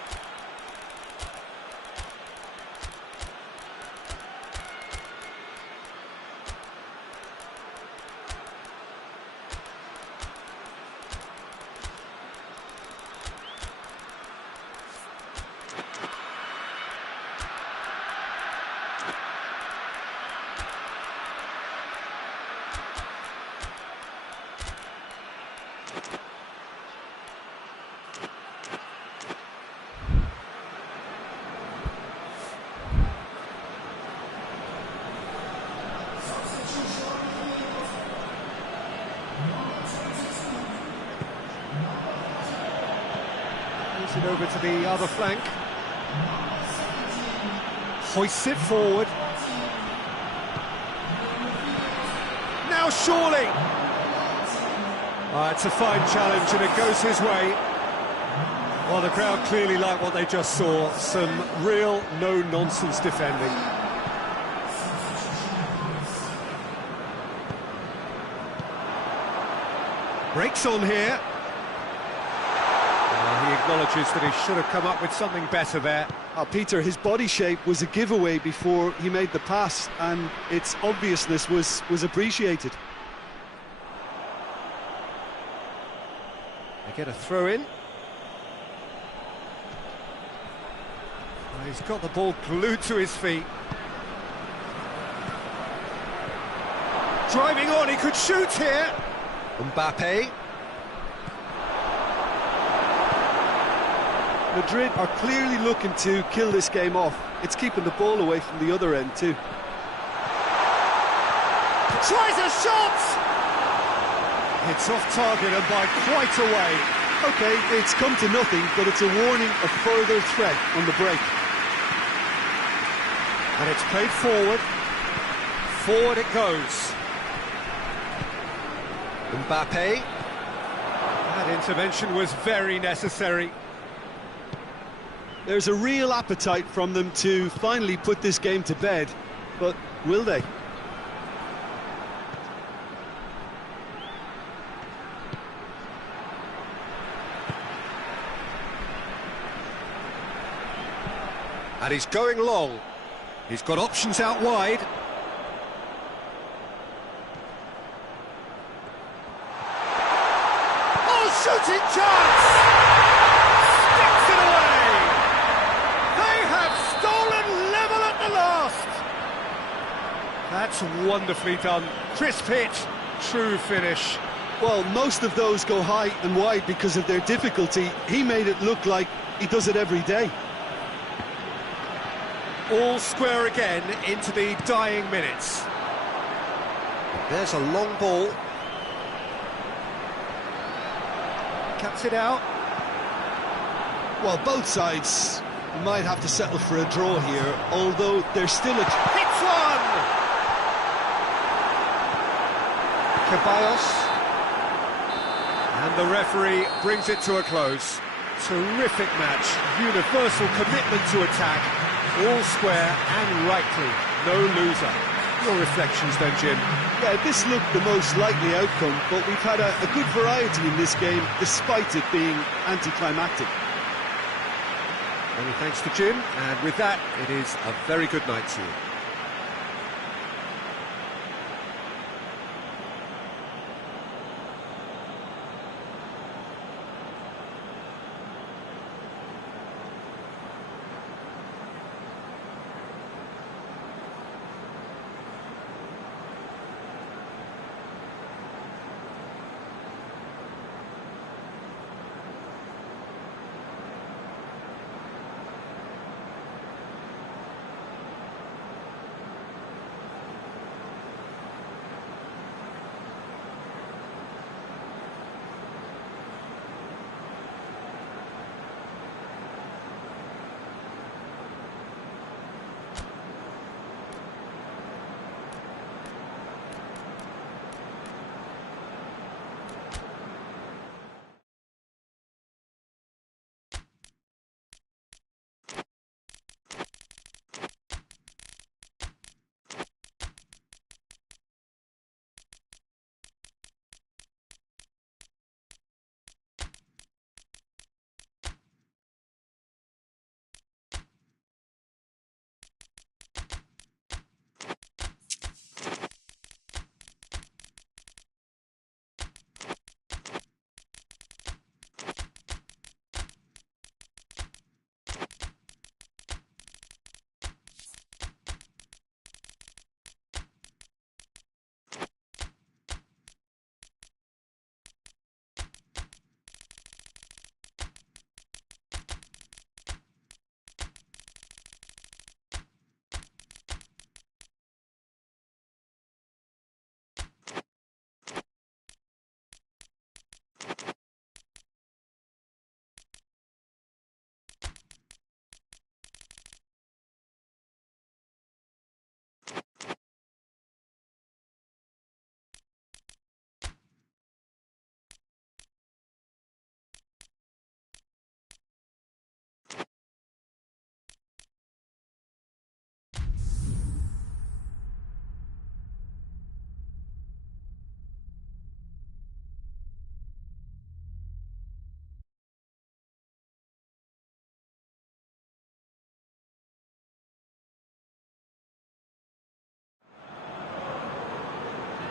Plays it over to the other flank. Hoists it forward. Now surely! It's a fine challenge and it goes his way. Well, the crowd clearly like what they just saw. Some real no-nonsense defending. Breaks on here. He acknowledges that he should have come up with something better there. Peter, his body shape was a giveaway before he made the pass, and its obviousness was appreciated. They get a throw in. He's got the ball glued to his feet. Driving on, he could shoot here. Mbappe. Madrid are clearly looking to kill this game off. It's keeping the ball away from the other end too. Tries a shot! It's off target and by quite a way. Okay, it's come to nothing, but it's a warning of further threat on the break. And it's played forward. Forward it goes. Mbappe. That intervention was very necessary. There's a real appetite from them to finally put this game to bed, but will they? And he's going long. He's got options out wide. Oh, shooting chance! Sticks it away! They have stolen level at the last! That's wonderfully done. Crisp hit, true finish. Well, most of those go high and wide because of their difficulty. He made it look like he does it every day. All square again into the dying minutes. There's a long ball. Cuts it out. Well, both sides might have to settle for a draw here, although there's still a... Hits one! Ceballos. And the referee brings it to a close. Terrific match. Universal commitment to attack. All square and rightly, no loser. Your reflections then, Jim? Yeah, this looked the most likely outcome, but we've had a good variety in this game, despite it being anticlimactic. Many thanks to Jim, and with that, it is a very good night to you.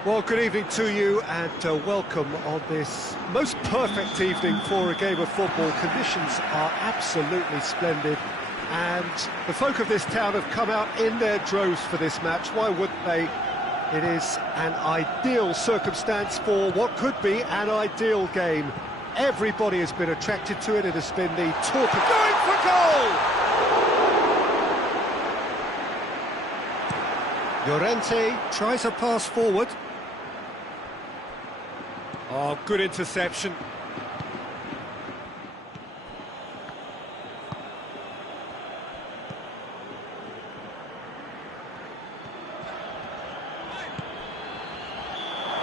Well, good evening to you and welcome on this most perfect evening for a game of football. Conditions are absolutely splendid and the folk of this town have come out in their droves for this match. Why wouldn't they? It is an ideal circumstance for what could be an ideal game. Everybody has been attracted to it. It has been the talk of going for goal! Llorente tries a pass forward. Oh, good interception.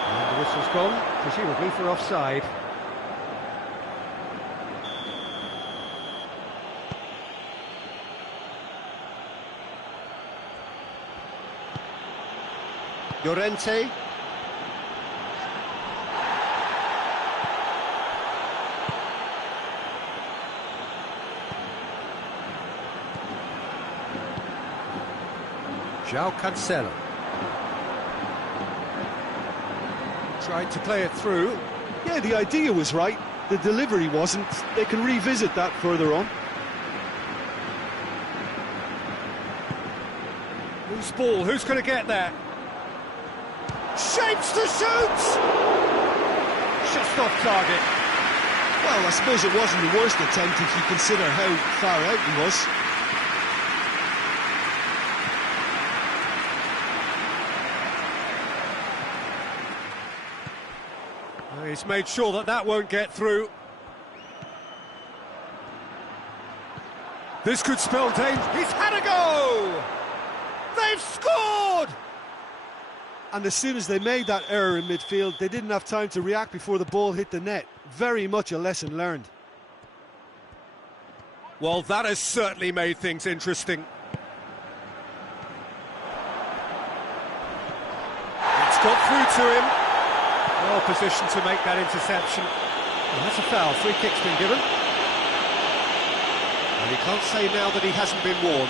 And the whistle's gone, presumably for offside. Llorente. João Cancelo. Tried to play it through. Yeah, the idea was right, the delivery wasn't. They can revisit that further on. Who's ball? Who's going to get there? Shapes to shoot! Just off target. Well, I suppose it wasn't the worst attempt if you consider how far out he was. He's made sure that that won't get through. This could spell danger. He's had a go! They've scored! And as soon as they made that error in midfield, they didn't have time to react before the ball hit the net. Very much a lesson learned. Well, that has certainly made things interesting. It's got through to him. Well positioned to make that interception. Well, that's a foul. Free kick's been given. And he can't say now that he hasn't been warned.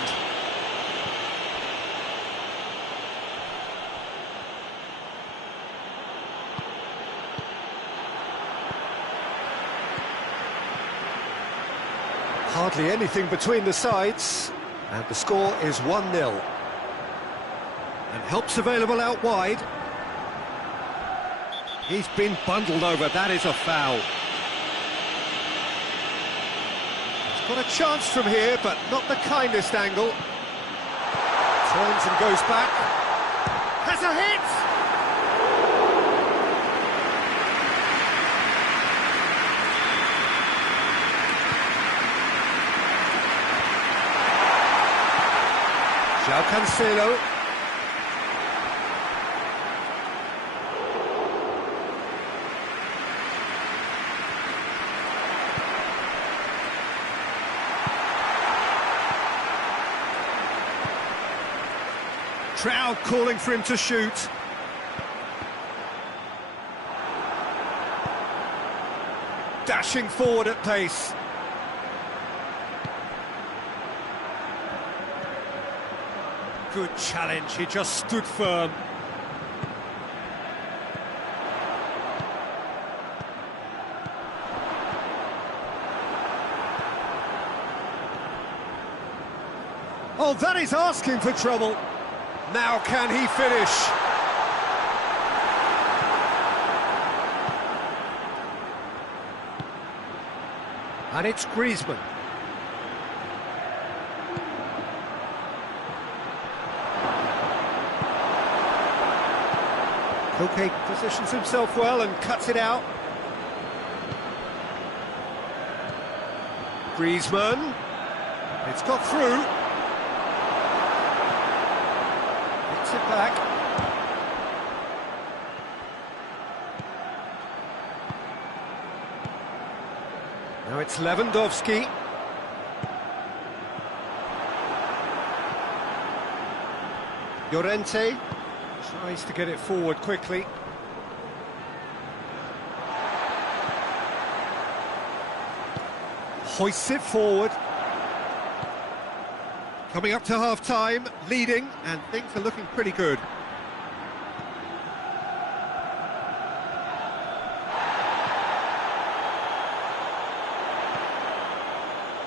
Hardly anything between the sides, and the score is 1-0. And help's available out wide. He's been bundled over, that is a foul. He's got a chance from here, but not the kindest angle. Turns and goes back. Has a hit! João Cancelo. Crowd calling for him to shoot. Dashing forward at pace. Good challenge, he just stood firm. Oh, that is asking for trouble. Now can he finish? And it's Griezmann. Koke positions himself well and cuts it out. Griezmann. It's got through. Gets it back. Now it's Lewandowski. Llorente tries to get it forward quickly. Hoists it forward. Coming up to half-time, leading, and things are looking pretty good.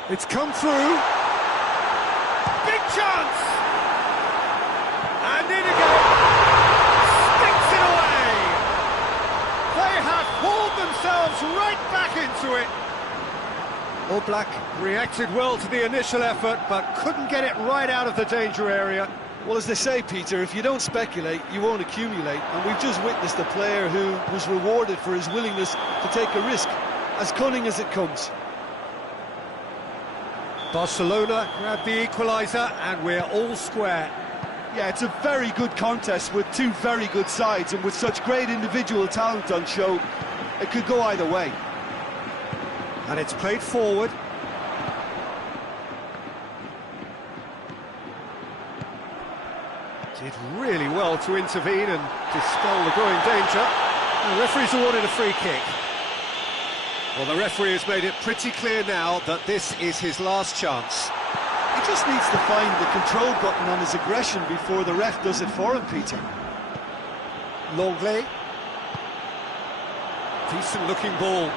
It's come through. Big chance! And in again. Sticks it away. They have hauled themselves right back into it. All Black reacted well to the initial effort, but couldn't get it right out of the danger area. Well, as they say, Peter, if you don't speculate, you won't accumulate. And we've just witnessed a player who was rewarded for his willingness to take a risk, as cunning as it comes. Barcelona grabbed the equaliser, and we're all square. Yeah, it's a very good contest with two very good sides, and with such great individual talent on show, it could go either way. And it's played forward. Did really well to intervene and dispel the growing danger. The referee's awarded a free kick. Well, the referee has made it pretty clear now that this is his last chance. He just needs to find the control button on his aggression before the ref does it for him, Peter. Longley. Decent looking ball.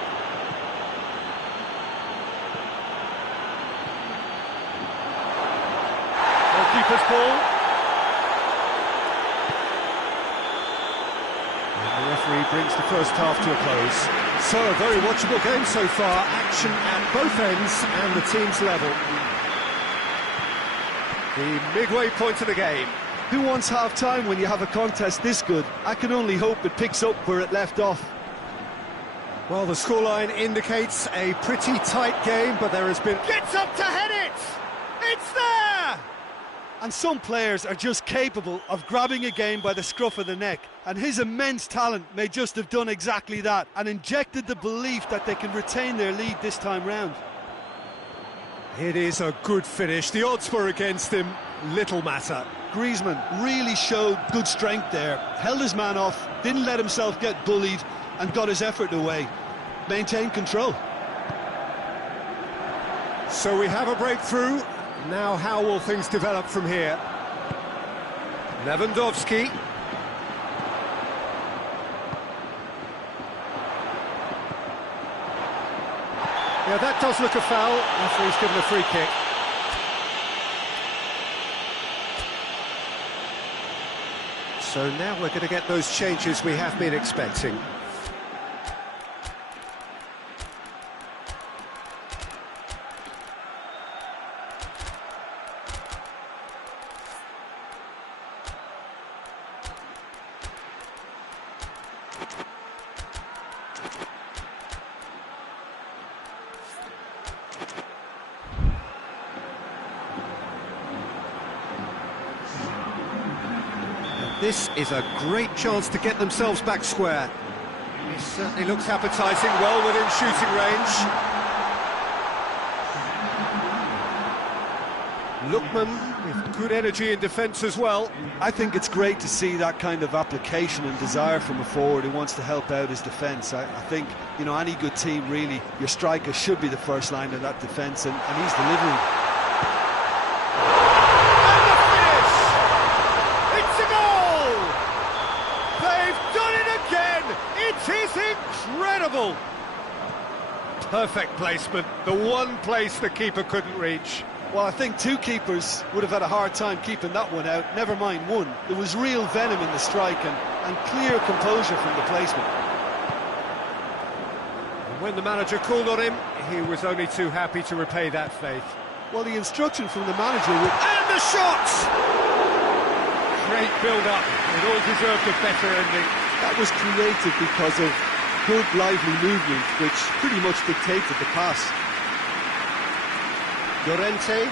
Goalkeeper's ball. And the referee brings the first half to a close. So, a very watchable game so far. Action at both ends and the team's level. The midway point of the game. Who wants half-time when you have a contest this good? I can only hope it picks up where it left off. Well, the scoreline indicates a pretty tight game, but there has been... Gets up to head it! It's there! And some players are just capable of grabbing a game by the scruff of the neck, and his immense talent may just have done exactly that and injected the belief that they can retain their lead this time round. It is a good finish. The odds were against him, little matter. Griezmann really showed good strength there, held his man off, didn't let himself get bullied, and got his effort away. Maintained control. So we have a breakthrough. Now how will things develop from here? Lewandowski. Yeah, that does look a foul. Referee's given a free kick. So now we're going to get those changes we have been expecting. This is a great chance to get themselves back square. It certainly looks appetising, well within shooting range. Lookman with good energy in defence as well. I think it's great to see that kind of application and desire from a forward who wants to help out his defence. I think, you know, any good team really, your striker should be the first line of that defence, and he's delivering. It is incredible! Perfect placement, the one place the keeper couldn't reach. Well, I think two keepers would have had a hard time keeping that one out, never mind one. There was real venom in the strike and clear composure from the placement. And when the manager called on him, he was only too happy to repay that faith. Well, the instruction from the manager would... And the shot! Great build-up, it all deserved a better ending. That was created because of good, lively movement, which pretty much dictated the pass. Llorente.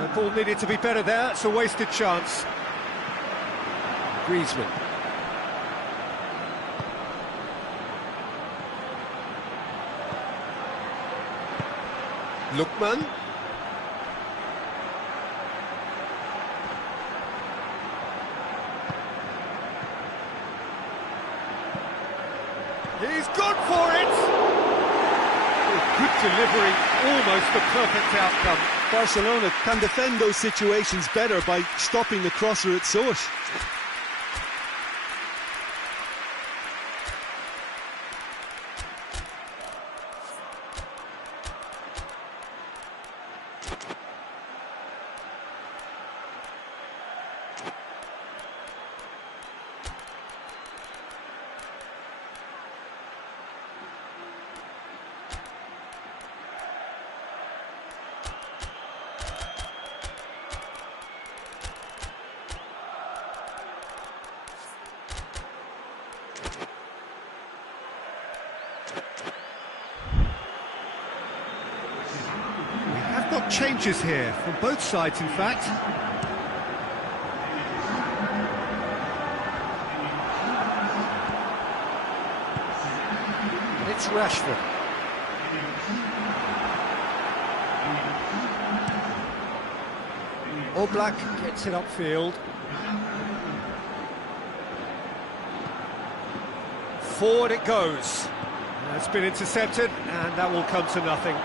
The ball needed to be better there, it's a wasted chance. Griezmann. Lookman. He's gone for it! Good delivery, almost the perfect outcome. Barcelona can defend those situations better by stopping the crosser at source. changes here, from both sides in fact. It's Rashford. Oblak gets it upfield. Forward it goes. It's been intercepted, and that will come to nothing.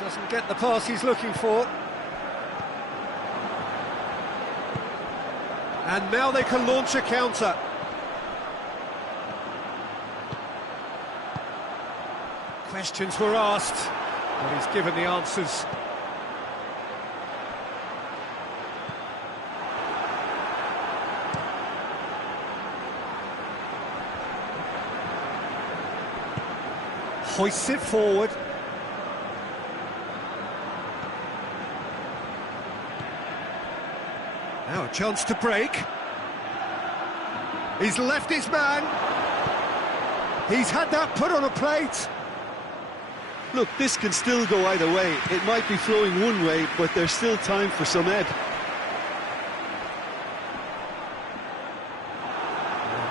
Doesn't get the pass he's looking for. And now they can launch a counter. Questions were asked, but he's given the answers. Hoists it forward. Now a chance to break. He's left his man. He's had that put on a plate. Look, this can still go either way. It might be flowing one way, but there's still time for some ebb.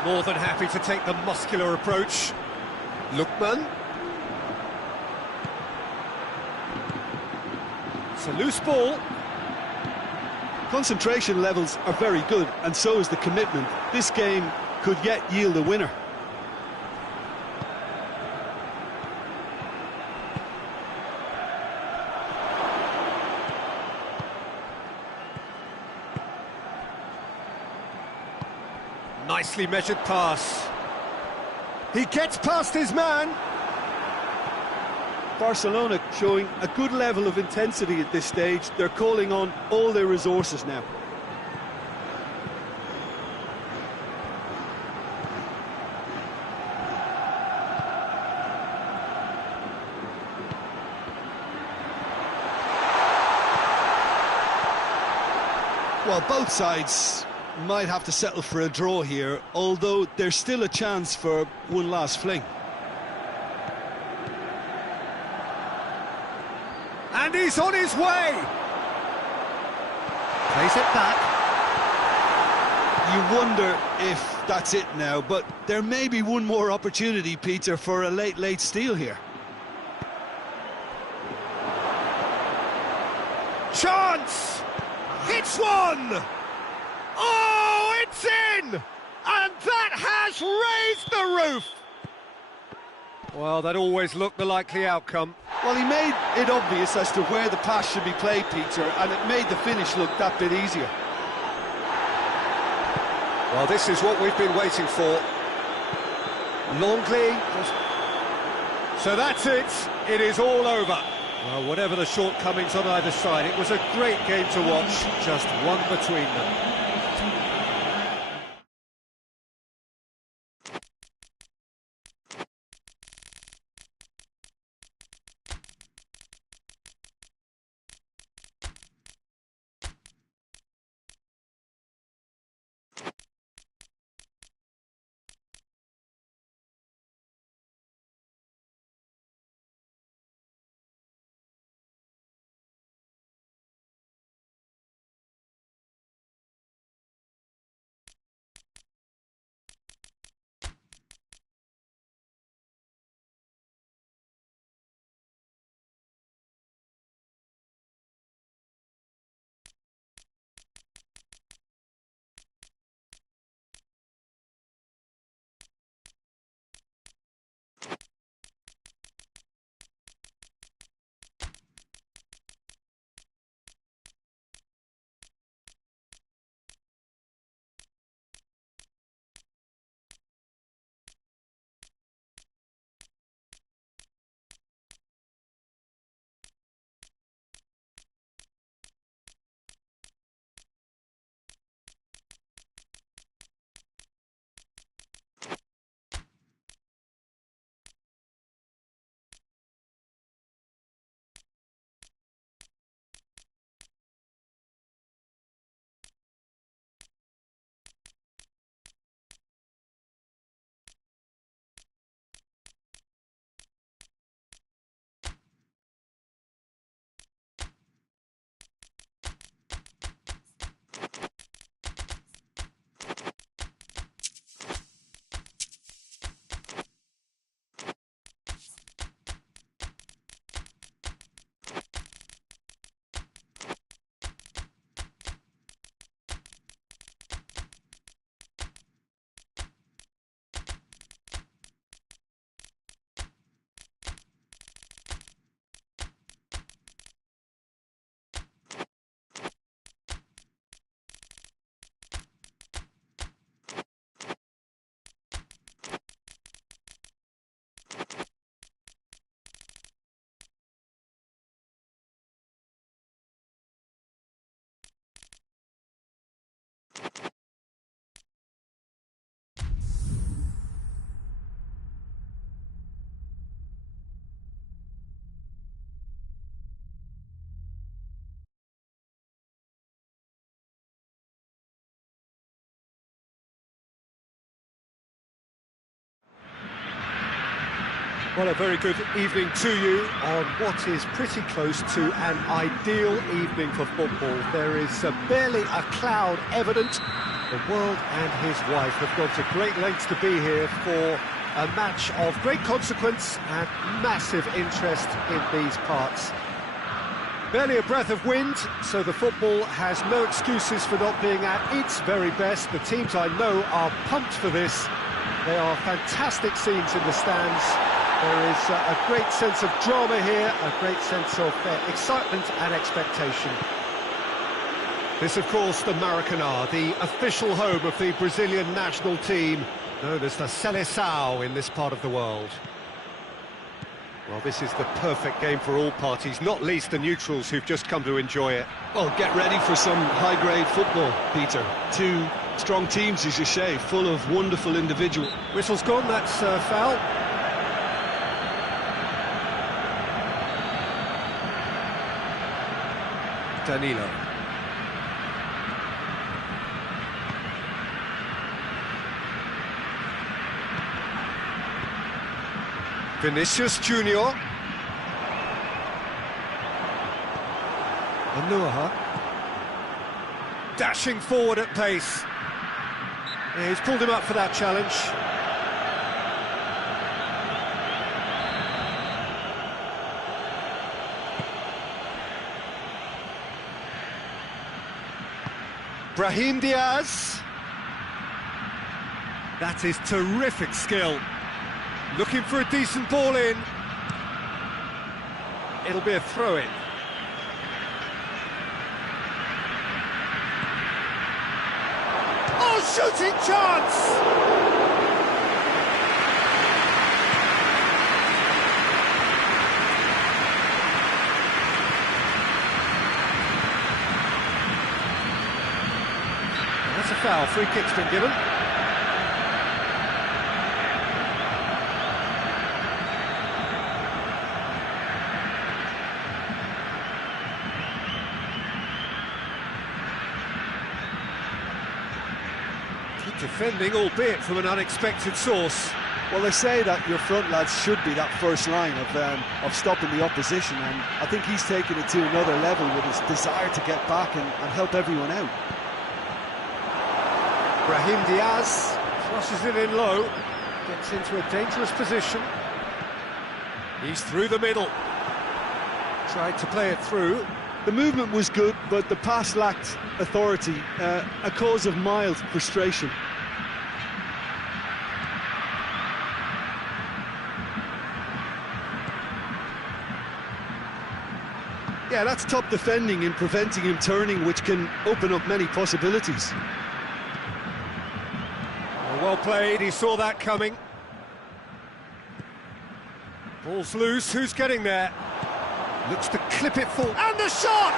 More than happy to take the muscular approach. Lookman. It's a loose ball. Concentration levels are very good, and so is the commitment. This game could yet yield a winner. Nicely measured pass. He gets past his man. Barcelona showing a good level of intensity at this stage. They're calling on all their resources now. Well, both sides might have to settle for a draw here, although there's still a chance for one last fling. And he's on his way! Plays it back. You wonder if that's it now, but there may be one more opportunity, Peter, for a late steal here. Chance! Hits one! Oh, it's in! And that has raised the roof! Well, that always looked the likely outcome. Well, he made it obvious as to where the pass should be played, Peter, and it made the finish look that bit easier. Well, this is what we've been waiting for. Longley. So that's it. It is all over. Well, whatever the shortcomings on either side, it was a great game to watch. Just one between them. Well, a very good evening to you on what is pretty close to an ideal evening for football. There is barely a cloud evident. The world and his wife have gone to great lengths to be here for a match of great consequence and massive interest in these parts. Barely a breath of wind, so the football has no excuses for not being at its very best. The teams I know are pumped for this. There are fantastic scenes in the stands. There is a great sense of drama here, a great sense of excitement and expectation. This, of course, the Maracanã, the official home of the Brazilian national team, known as the Seleção in this part of the world. Well, this is the perfect game for all parties, not least the neutrals who've just come to enjoy it. Well, get ready for some high-grade football, Peter. Two strong teams, as you say, full of wonderful individuals. Whistle's gone, that's foul. Danilo. Vinicius Junior. Anuaha. Dashing forward at pace. Yeah, he's pulled him up for that challenge. Brahim Diaz. That is terrific skill. Looking for a decent ball in. It'll be a throw-in. Oh, shooting chance! That's a foul. Free kick's been given. Defending, albeit from an unexpected source. Well, they say that your front lads should be that first line of stopping the opposition, and I think he's taken it to another level with his desire to get back and help everyone out. Brahim Diaz crosses it in low, gets into a dangerous position. He's through the middle. Tried to play it through. The movement was good, but the pass lacked authority, a cause of mild frustration. Yeah, that's top defending in preventing him turning, which can open up many possibilities. Well played, he saw that coming. Ball's loose, who's getting there? Looks to clip it full, and the shot!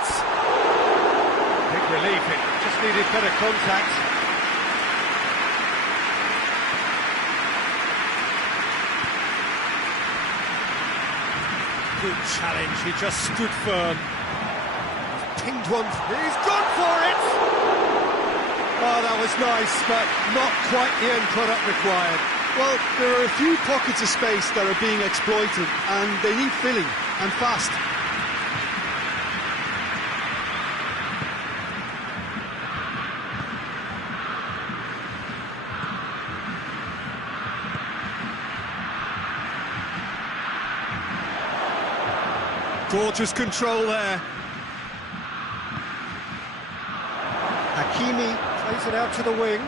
Big relief, it just needed better contact. Good challenge, he just stood firm. He's pinged one, he's gone for it! Oh, that was nice, but not quite the end product required. Well, there are a few pockets of space that are being exploited, and they need filling, and fast. Gorgeous control there. Hakimi plays it out to the wing.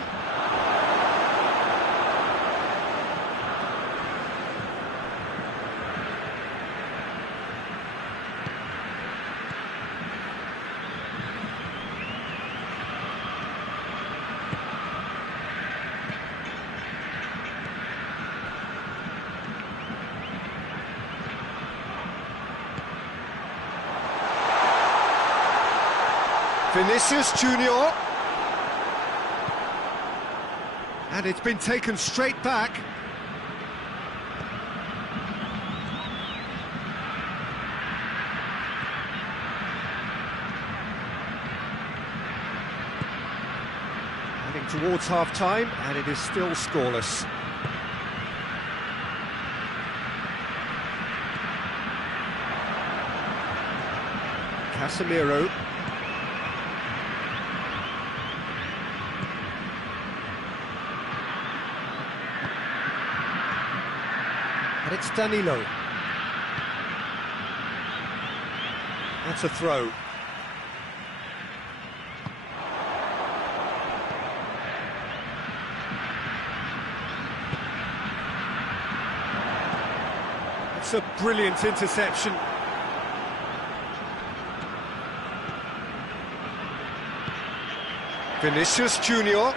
Vinicius Junior. And it's been taken straight back. Heading towards half-time, and it is still scoreless. Casemiro. And it's Danilo. That's a throw. It's a brilliant interception. Vinicius Junior.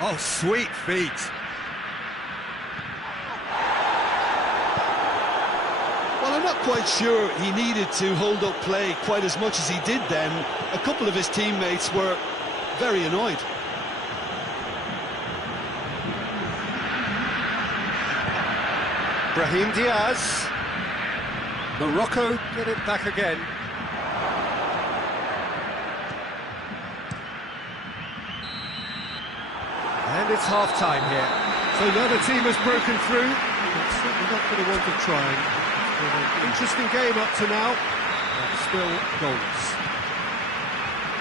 Oh, sweet feet. Well, I'm not quite sure he needed to hold up play quite as much as he did then. A couple of his teammates were very annoyed. Brahim Diaz. Morocco get it back again. And it's half-time here. So now the team has broken through. It's certainly not for the want of trying. It's been an interesting game up to now, but still goals.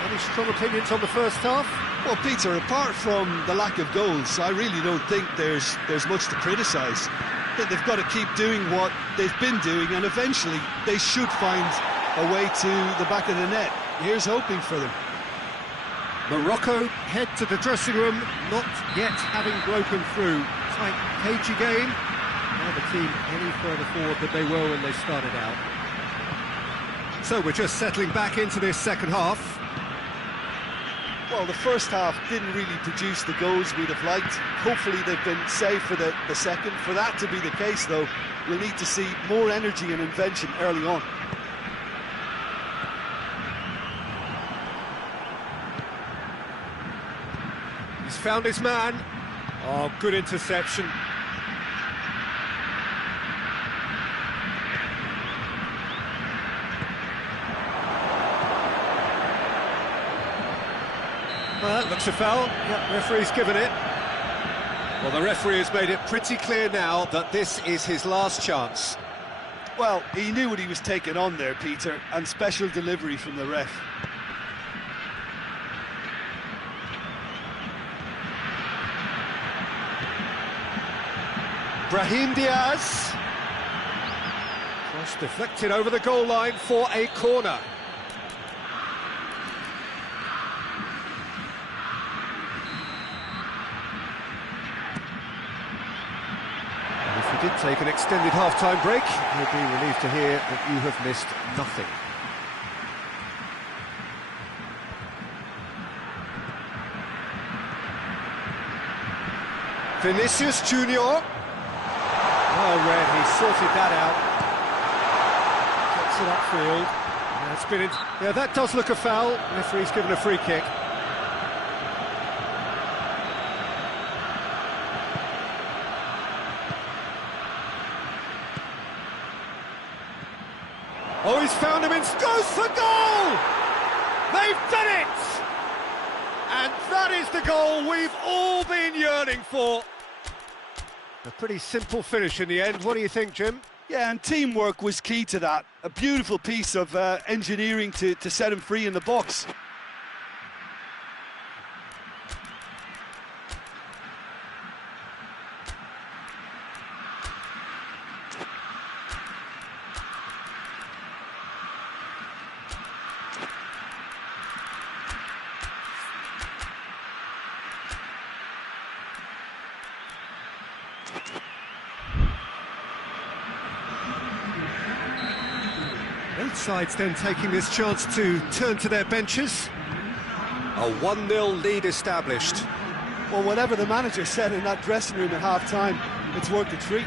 Any strong opinions on the first half? Well, Peter, apart from the lack of goals, I really don't think there's much to criticise. They've got to keep doing what they've been doing, and eventually they should find a way to the back of the net. Here's hoping for them. Morocco head to the dressing room, not yet having broken through. Tight, cagey game. Now the team any further forward than they were when they started out. So we're just settling back into this second half. Well, the first half didn't really produce the goals we'd have liked. Hopefully they've been saved for the second. For that to be the case, though, we'll need to see more energy and invention early on. He's found his man. Oh, good interception. Well, that looks a foul. Yep, referee's given it. Well, the referee has made it pretty clear now that this is his last chance. Well, he knew what he was taking on there, Peter, and special delivery from the ref. Brahim Diaz. Cross deflected over the goal line for a corner. If you did take an extended half-time break, you'll be relieved to hear that you have missed nothing. Vinicius Junior. Well read, he sorted that out. Gets it upfield. Yeah, it's been yeah, that does look a foul. Referee's given a free kick. Oh, he's found him and goes for goal! They've done it! And that is the goal we've all been yearning for. A pretty simple finish in the end. What do you think, Jim? Yeah, and teamwork was key to that. A beautiful piece of engineering to set him free in the box. Both sides then taking this chance to turn to their benches. A 1-0 lead established. Well, whatever the manager said in that dressing room at half-time, it's worked a treat.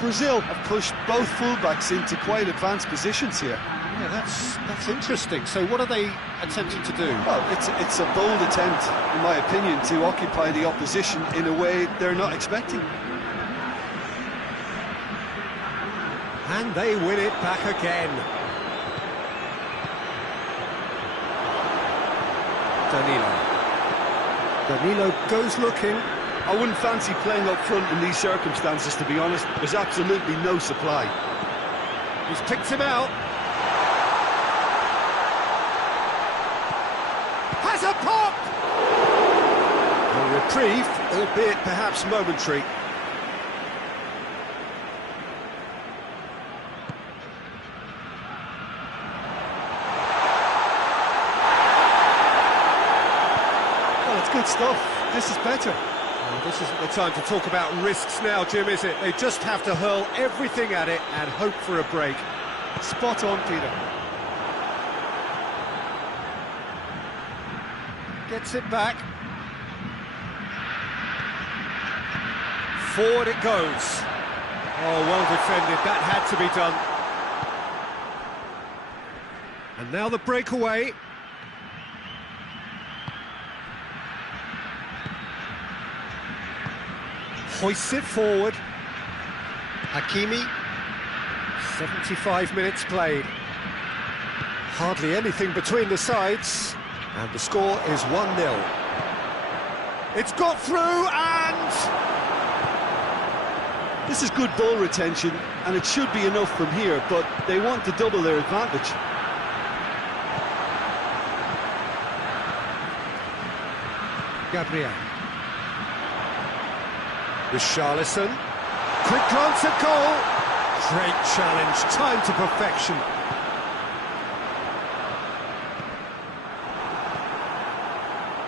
Brazil have pushed both fullbacks into quite advanced positions here. Yeah, that's interesting. So what are they attempting to do? Well, it's a bold attempt, in my opinion, to occupy the opposition in a way they're not expecting. And they win it back again. Danilo goes looking. I wouldn't fancy playing up front in these circumstances, to be honest. There's absolutely no supply. He's picked him out. Has a pop! A reprieve, albeit perhaps momentary. Well, it's good stuff. This is better. Well, this isn't the time to talk about risks now, Jim, is it? They just have to hurl everything at it and hope for a break. Spot on, Peter. Gets it back. Forward it goes. Oh, well defended. That had to be done. And now the breakaway. Hoists it forward. Hakimi. 75 minutes played. Hardly anything between the sides. And the score is 1-0. It's got through and... This is good ball retention, and it should be enough from here, but they want to double their advantage. Gabriel. Richarlison. Quick glance at goal. Great challenge, time to perfection.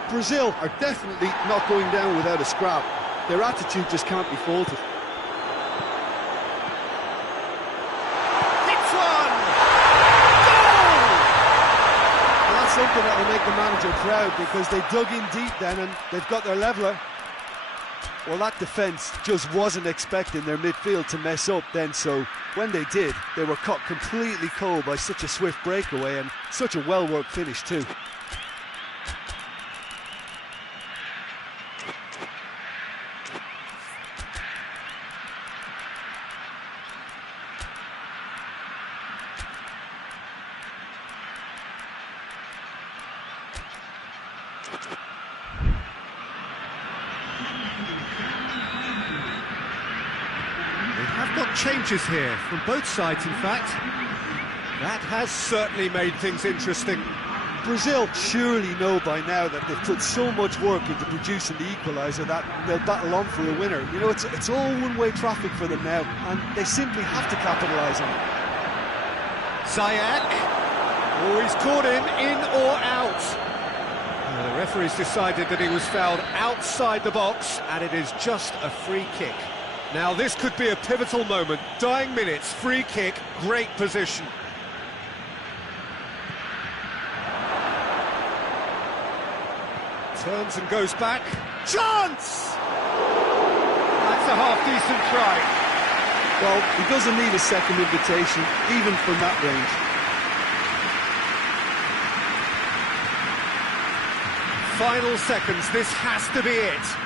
Brazil are definitely not going down without a scrap. Their attitude just can't be faulted. Hits one! Well, that's something that will make the manager proud, because they dug in deep then and they've got their leveller. Well, that defence just wasn't expecting their midfield to mess up then, so when they did, they were caught completely cold by such a swift breakaway and such a well-worked finish too. Have got changes here from both sides, in fact. That has certainly made things interesting. Brazil surely know by now that they've put so much work into producing the equaliser that they'll battle on for a winner. You know, it's all one-way traffic for them now, and they simply have to capitalise on it. Ziyech. Oh, he's caught him in or out. The referee's decided that he was fouled outside the box, and it is just a free kick. Now this could be a pivotal moment. Dying minutes, free kick, great position. Turns and goes back. Chance! That's a half-decent try. Well, he doesn't need a second invitation, even from that range. Final seconds, this has to be it.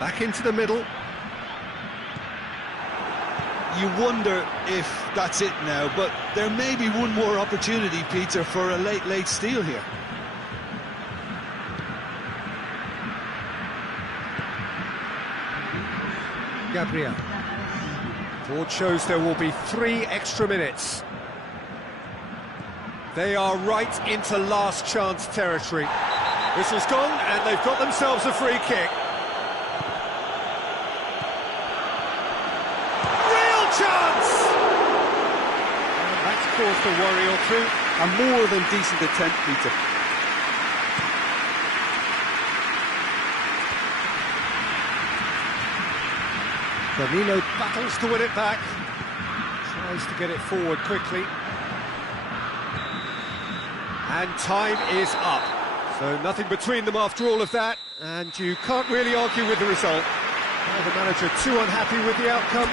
Back into the middle. You wonder if that's it now, but there may be one more opportunity, Peter, for a late steal here. Gabriel. Board shows there will be 3 extra minutes. They are right into last chance territory. Whistle's gone, and they've got themselves a free kick. Real chance! And that's caused a worry or two. A more than decent attempt, Peter. Danilo battles to win it back. Tries to get it forward quickly. And time is up. So nothing between them after all of that, and you can't really argue with the result. Now the manager too unhappy with the outcome.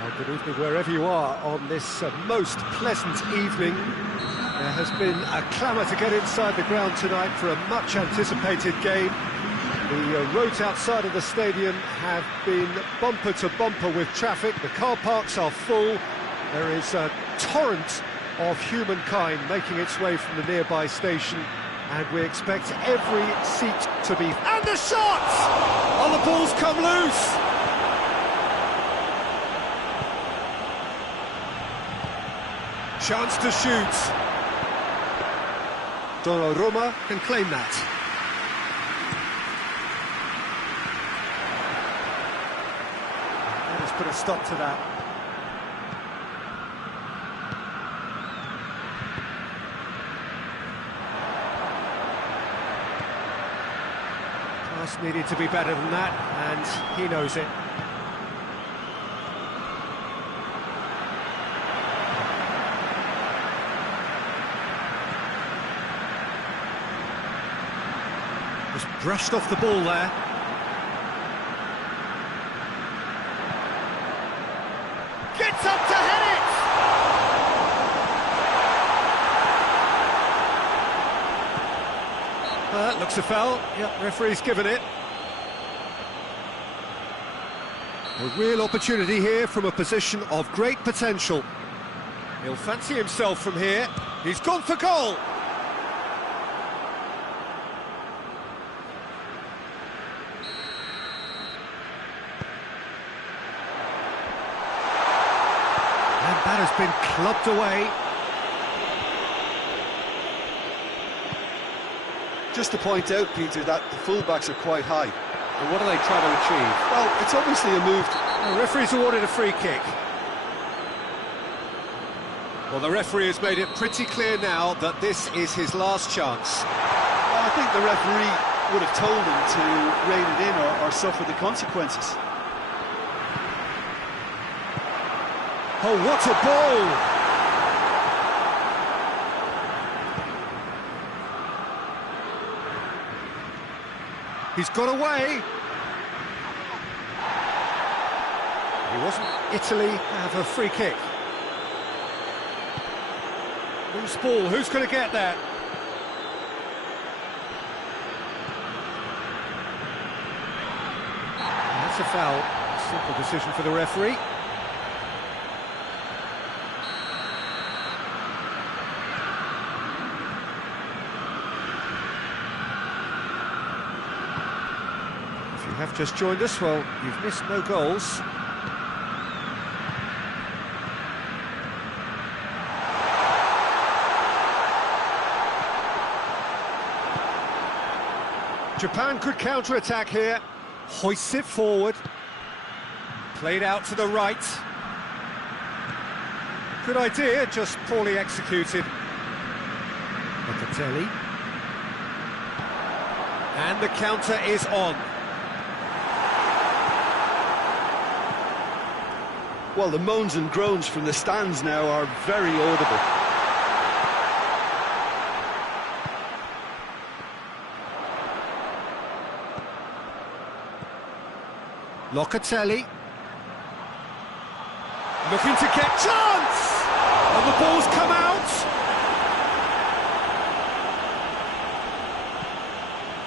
Well, good evening wherever you are on this most pleasant evening. There has been a clamour to get inside the ground tonight for a much-anticipated game. The roads outside of the stadium have been bumper to bumper with traffic. The car parks are full. There is a torrent of humankind making its way from the nearby station, and we expect every seat to be... And the shot! Oh, the ball's come loose! Chance to shoot. Donnarumma can claim that. Let's put a stop to that. Pass needed to be better than that, and he knows it. Just brushed off the ball there. Gets up to head it! Looks a foul. Yep, referee's given it. A real opportunity here from a position of great potential. He'll fancy himself from here. He's gone for goal! That has been clubbed away. Just to point out, Peter, that the fullbacks are quite high. And what are they trying to achieve? Well, it's obviously a move. The referee's awarded a free kick. Well, the referee has made it pretty clear now that this is his last chance. Well, I think the referee would have told him to rein it in or suffer the consequences. Oh, what a ball! He's got away. He wasn't. Italy have a free kick. Loose ball, who's going to get that? That's a foul. Simple decision for the referee. If you have just joined us, well, you've missed no goals. Japan could counter-attack here. Hoists it forward. Played out to the right. Good idea, just poorly executed. Locatelli. And the counter is on. Well, the moans and groans from the stands now are very audible. Locatelli. Looking to get chance! And the ball's come out!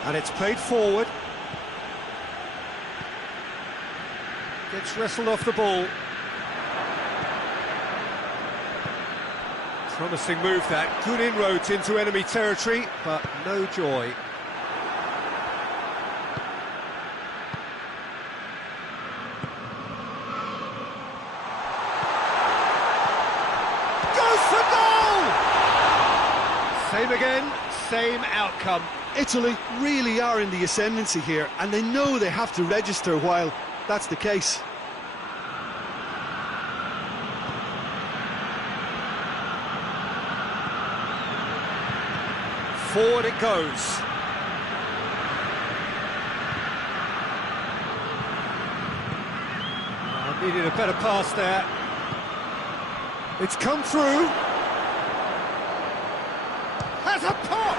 And it's played forward. Gets wrestled off the ball. Promising move that. Good inroads into enemy territory, but no joy. Same again, same outcome. Italy really are in the ascendancy here, and they know they have to register while that's the case. Forward it goes. Needed a better pass there. It's come through. Has a pop!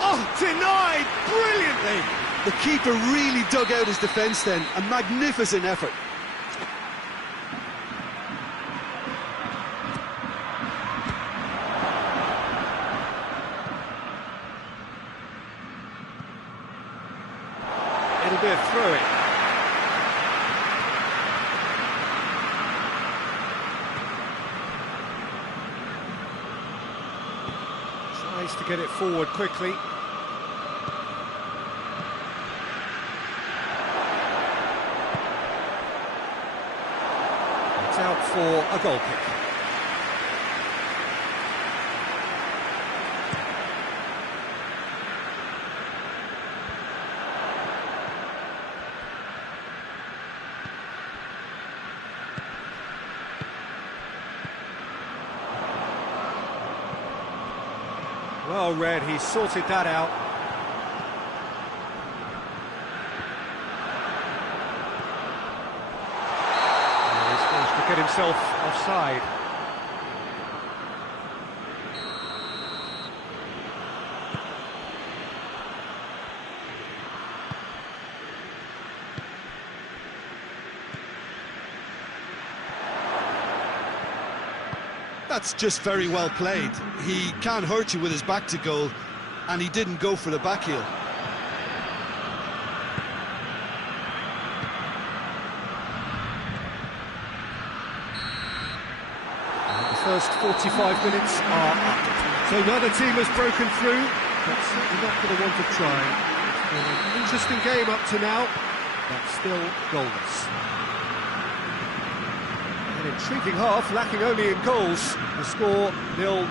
Oh, denied brilliantly! The keeper really dug out his defence then. A magnificent effort. clear through it. Tries to get it forward quickly. It's out for a goal kick. Well read, he sorted that out. And he's managed to get himself offside. That's just very well played. He can't hurt you with his back to goal, and he didn't go for the back heel. And the first 45 minutes are up. So neither team has broken through, but certainly not for the want of trying. It's been an interesting game up to now, but still goalless. An intriguing half, lacking only in goals. The score 0-0.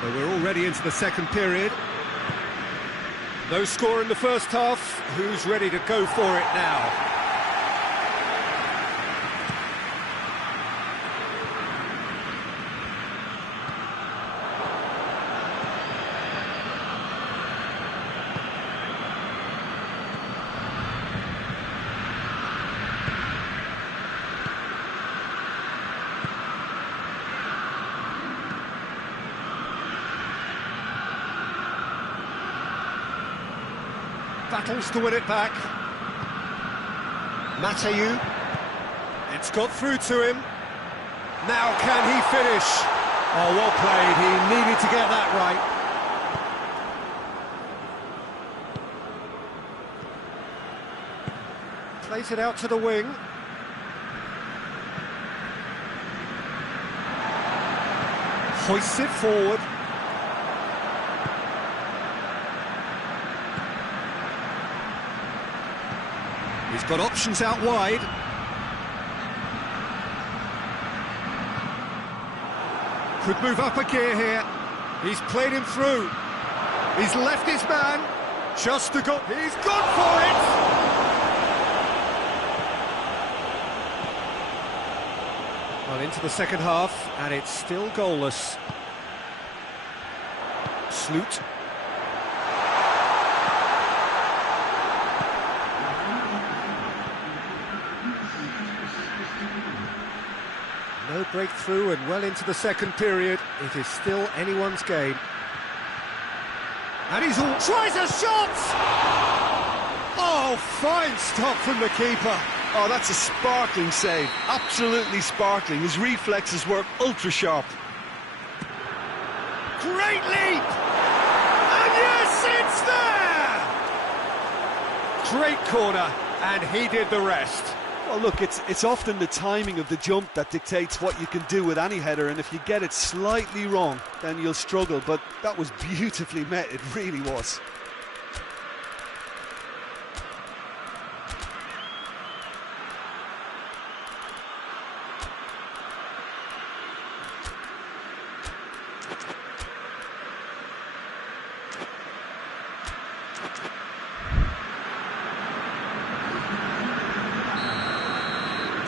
So we're already into the second period. No score in the first half. Who's ready to go for it now? Battles to win it back. Mateu. It's got through to him. Now can he finish? Oh, well played. He needed to get that right. Plays it out to the wing. Hoists it forward. He's got options out wide. Could move up a gear here. He's played him through. He's left his man. Just to go. He's gone for it! Well, into the second half, and it's still goalless. Sloot. No breakthrough, and well into the second period, it is still anyone's game. And he's all... tries a shot! Oh, fine stop from the keeper. Oh, that's a sparkling save. Absolutely sparkling. His reflexes were ultra-sharp. Great leap! And yes, it's there! Great corner, and he did the rest. Well, look, it's often the timing of the jump that dictates what you can do with any header, and if you get it slightly wrong, then you'll struggle, but that was beautifully met, it really was.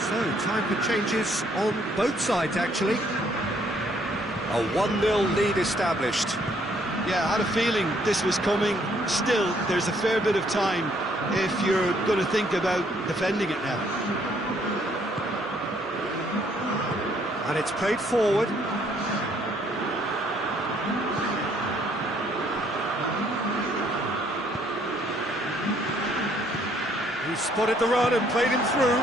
So, time for changes on both sides, actually. A 1-0 lead established. Yeah, I had a feeling this was coming. Still, there's a fair bit of time if you're going to think about defending it now. And it's played forward. He spotted the run and played him through.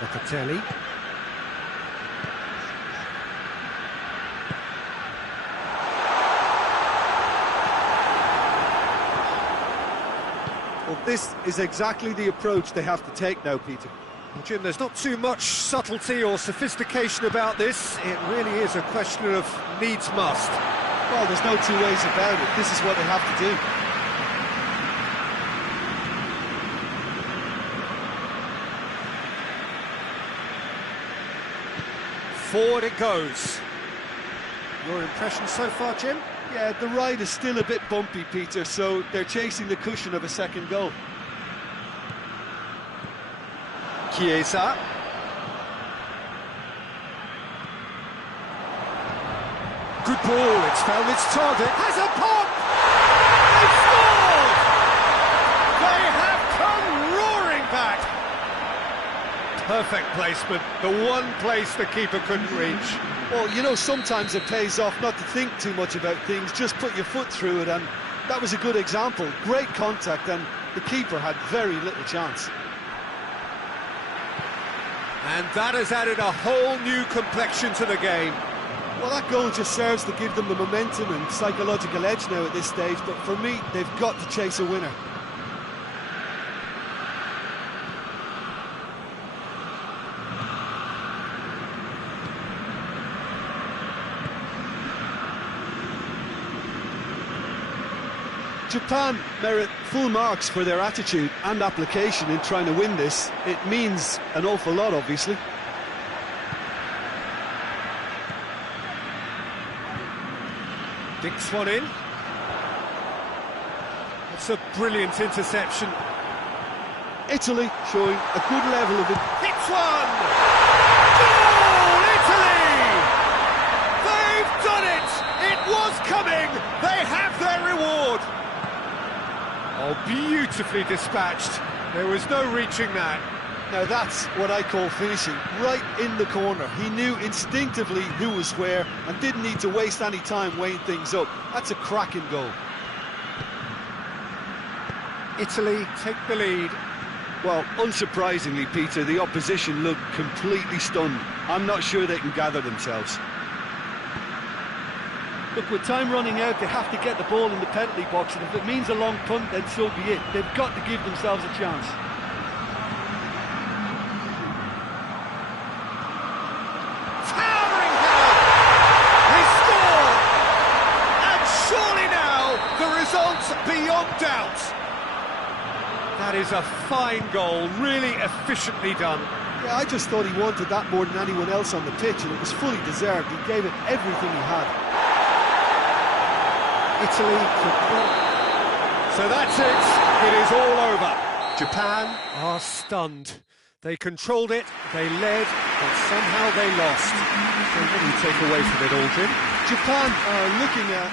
Locatelli. this is exactly the approach they have to take now, Peter. Well, Jim, there's not too much subtlety or sophistication about this. It really is a question of needs must. Well, there's no two ways about it. This is what they have to do. Forward it goes. Your impression so far, Jim? Yeah, the ride is still a bit bumpy, Peter, so they're chasing the cushion of a second goal. Chiesa. Good ball, it's found its target. Has a pop! They've scored! They have come roaring back! Perfect placement, the one place the keeper couldn't reach. Well, you know, sometimes it pays off not to think too much about things, just put your foot through it, and that was a good example. Great contact, and the keeper had very little chance. And that has added a whole new complexion to the game. Well, that goal just serves to give them the momentum and psychological edge now at this stage, but for me, they've got to chase a winner. Japan merit full marks for their attitude and application in trying to win this. It means an awful lot, obviously. Dicks one in. It's a brilliant interception. Italy showing a good level of it. Hits one! Goal, Italy! They've done it! It was coming! They have their reward! Oh, beautifully dispatched. There was no reaching that. Now that's what I call finishing, right in the corner. He knew instinctively who was where and didn't need to waste any time weighing things up. That's a cracking goal. Italy take the lead. Well, unsurprisingly, Peter, the opposition looked completely stunned. I'm not sure they can gather themselves. Look, with time running out, they have to get the ball in the penalty box, and if it means a long punt, then so be it. They've got to give themselves a chance. Towering header! He scored! And surely now, the result's beyond doubt. That is a fine goal, really efficiently done. Yeah, I just thought he wanted that more than anyone else on the pitch, and it was fully deserved. He gave it everything he had. Italy so that's it. It is all over. Japan are stunned. They controlled it, they led, but somehow they lost. So what do you take away from it all, Jim? Japan are looking at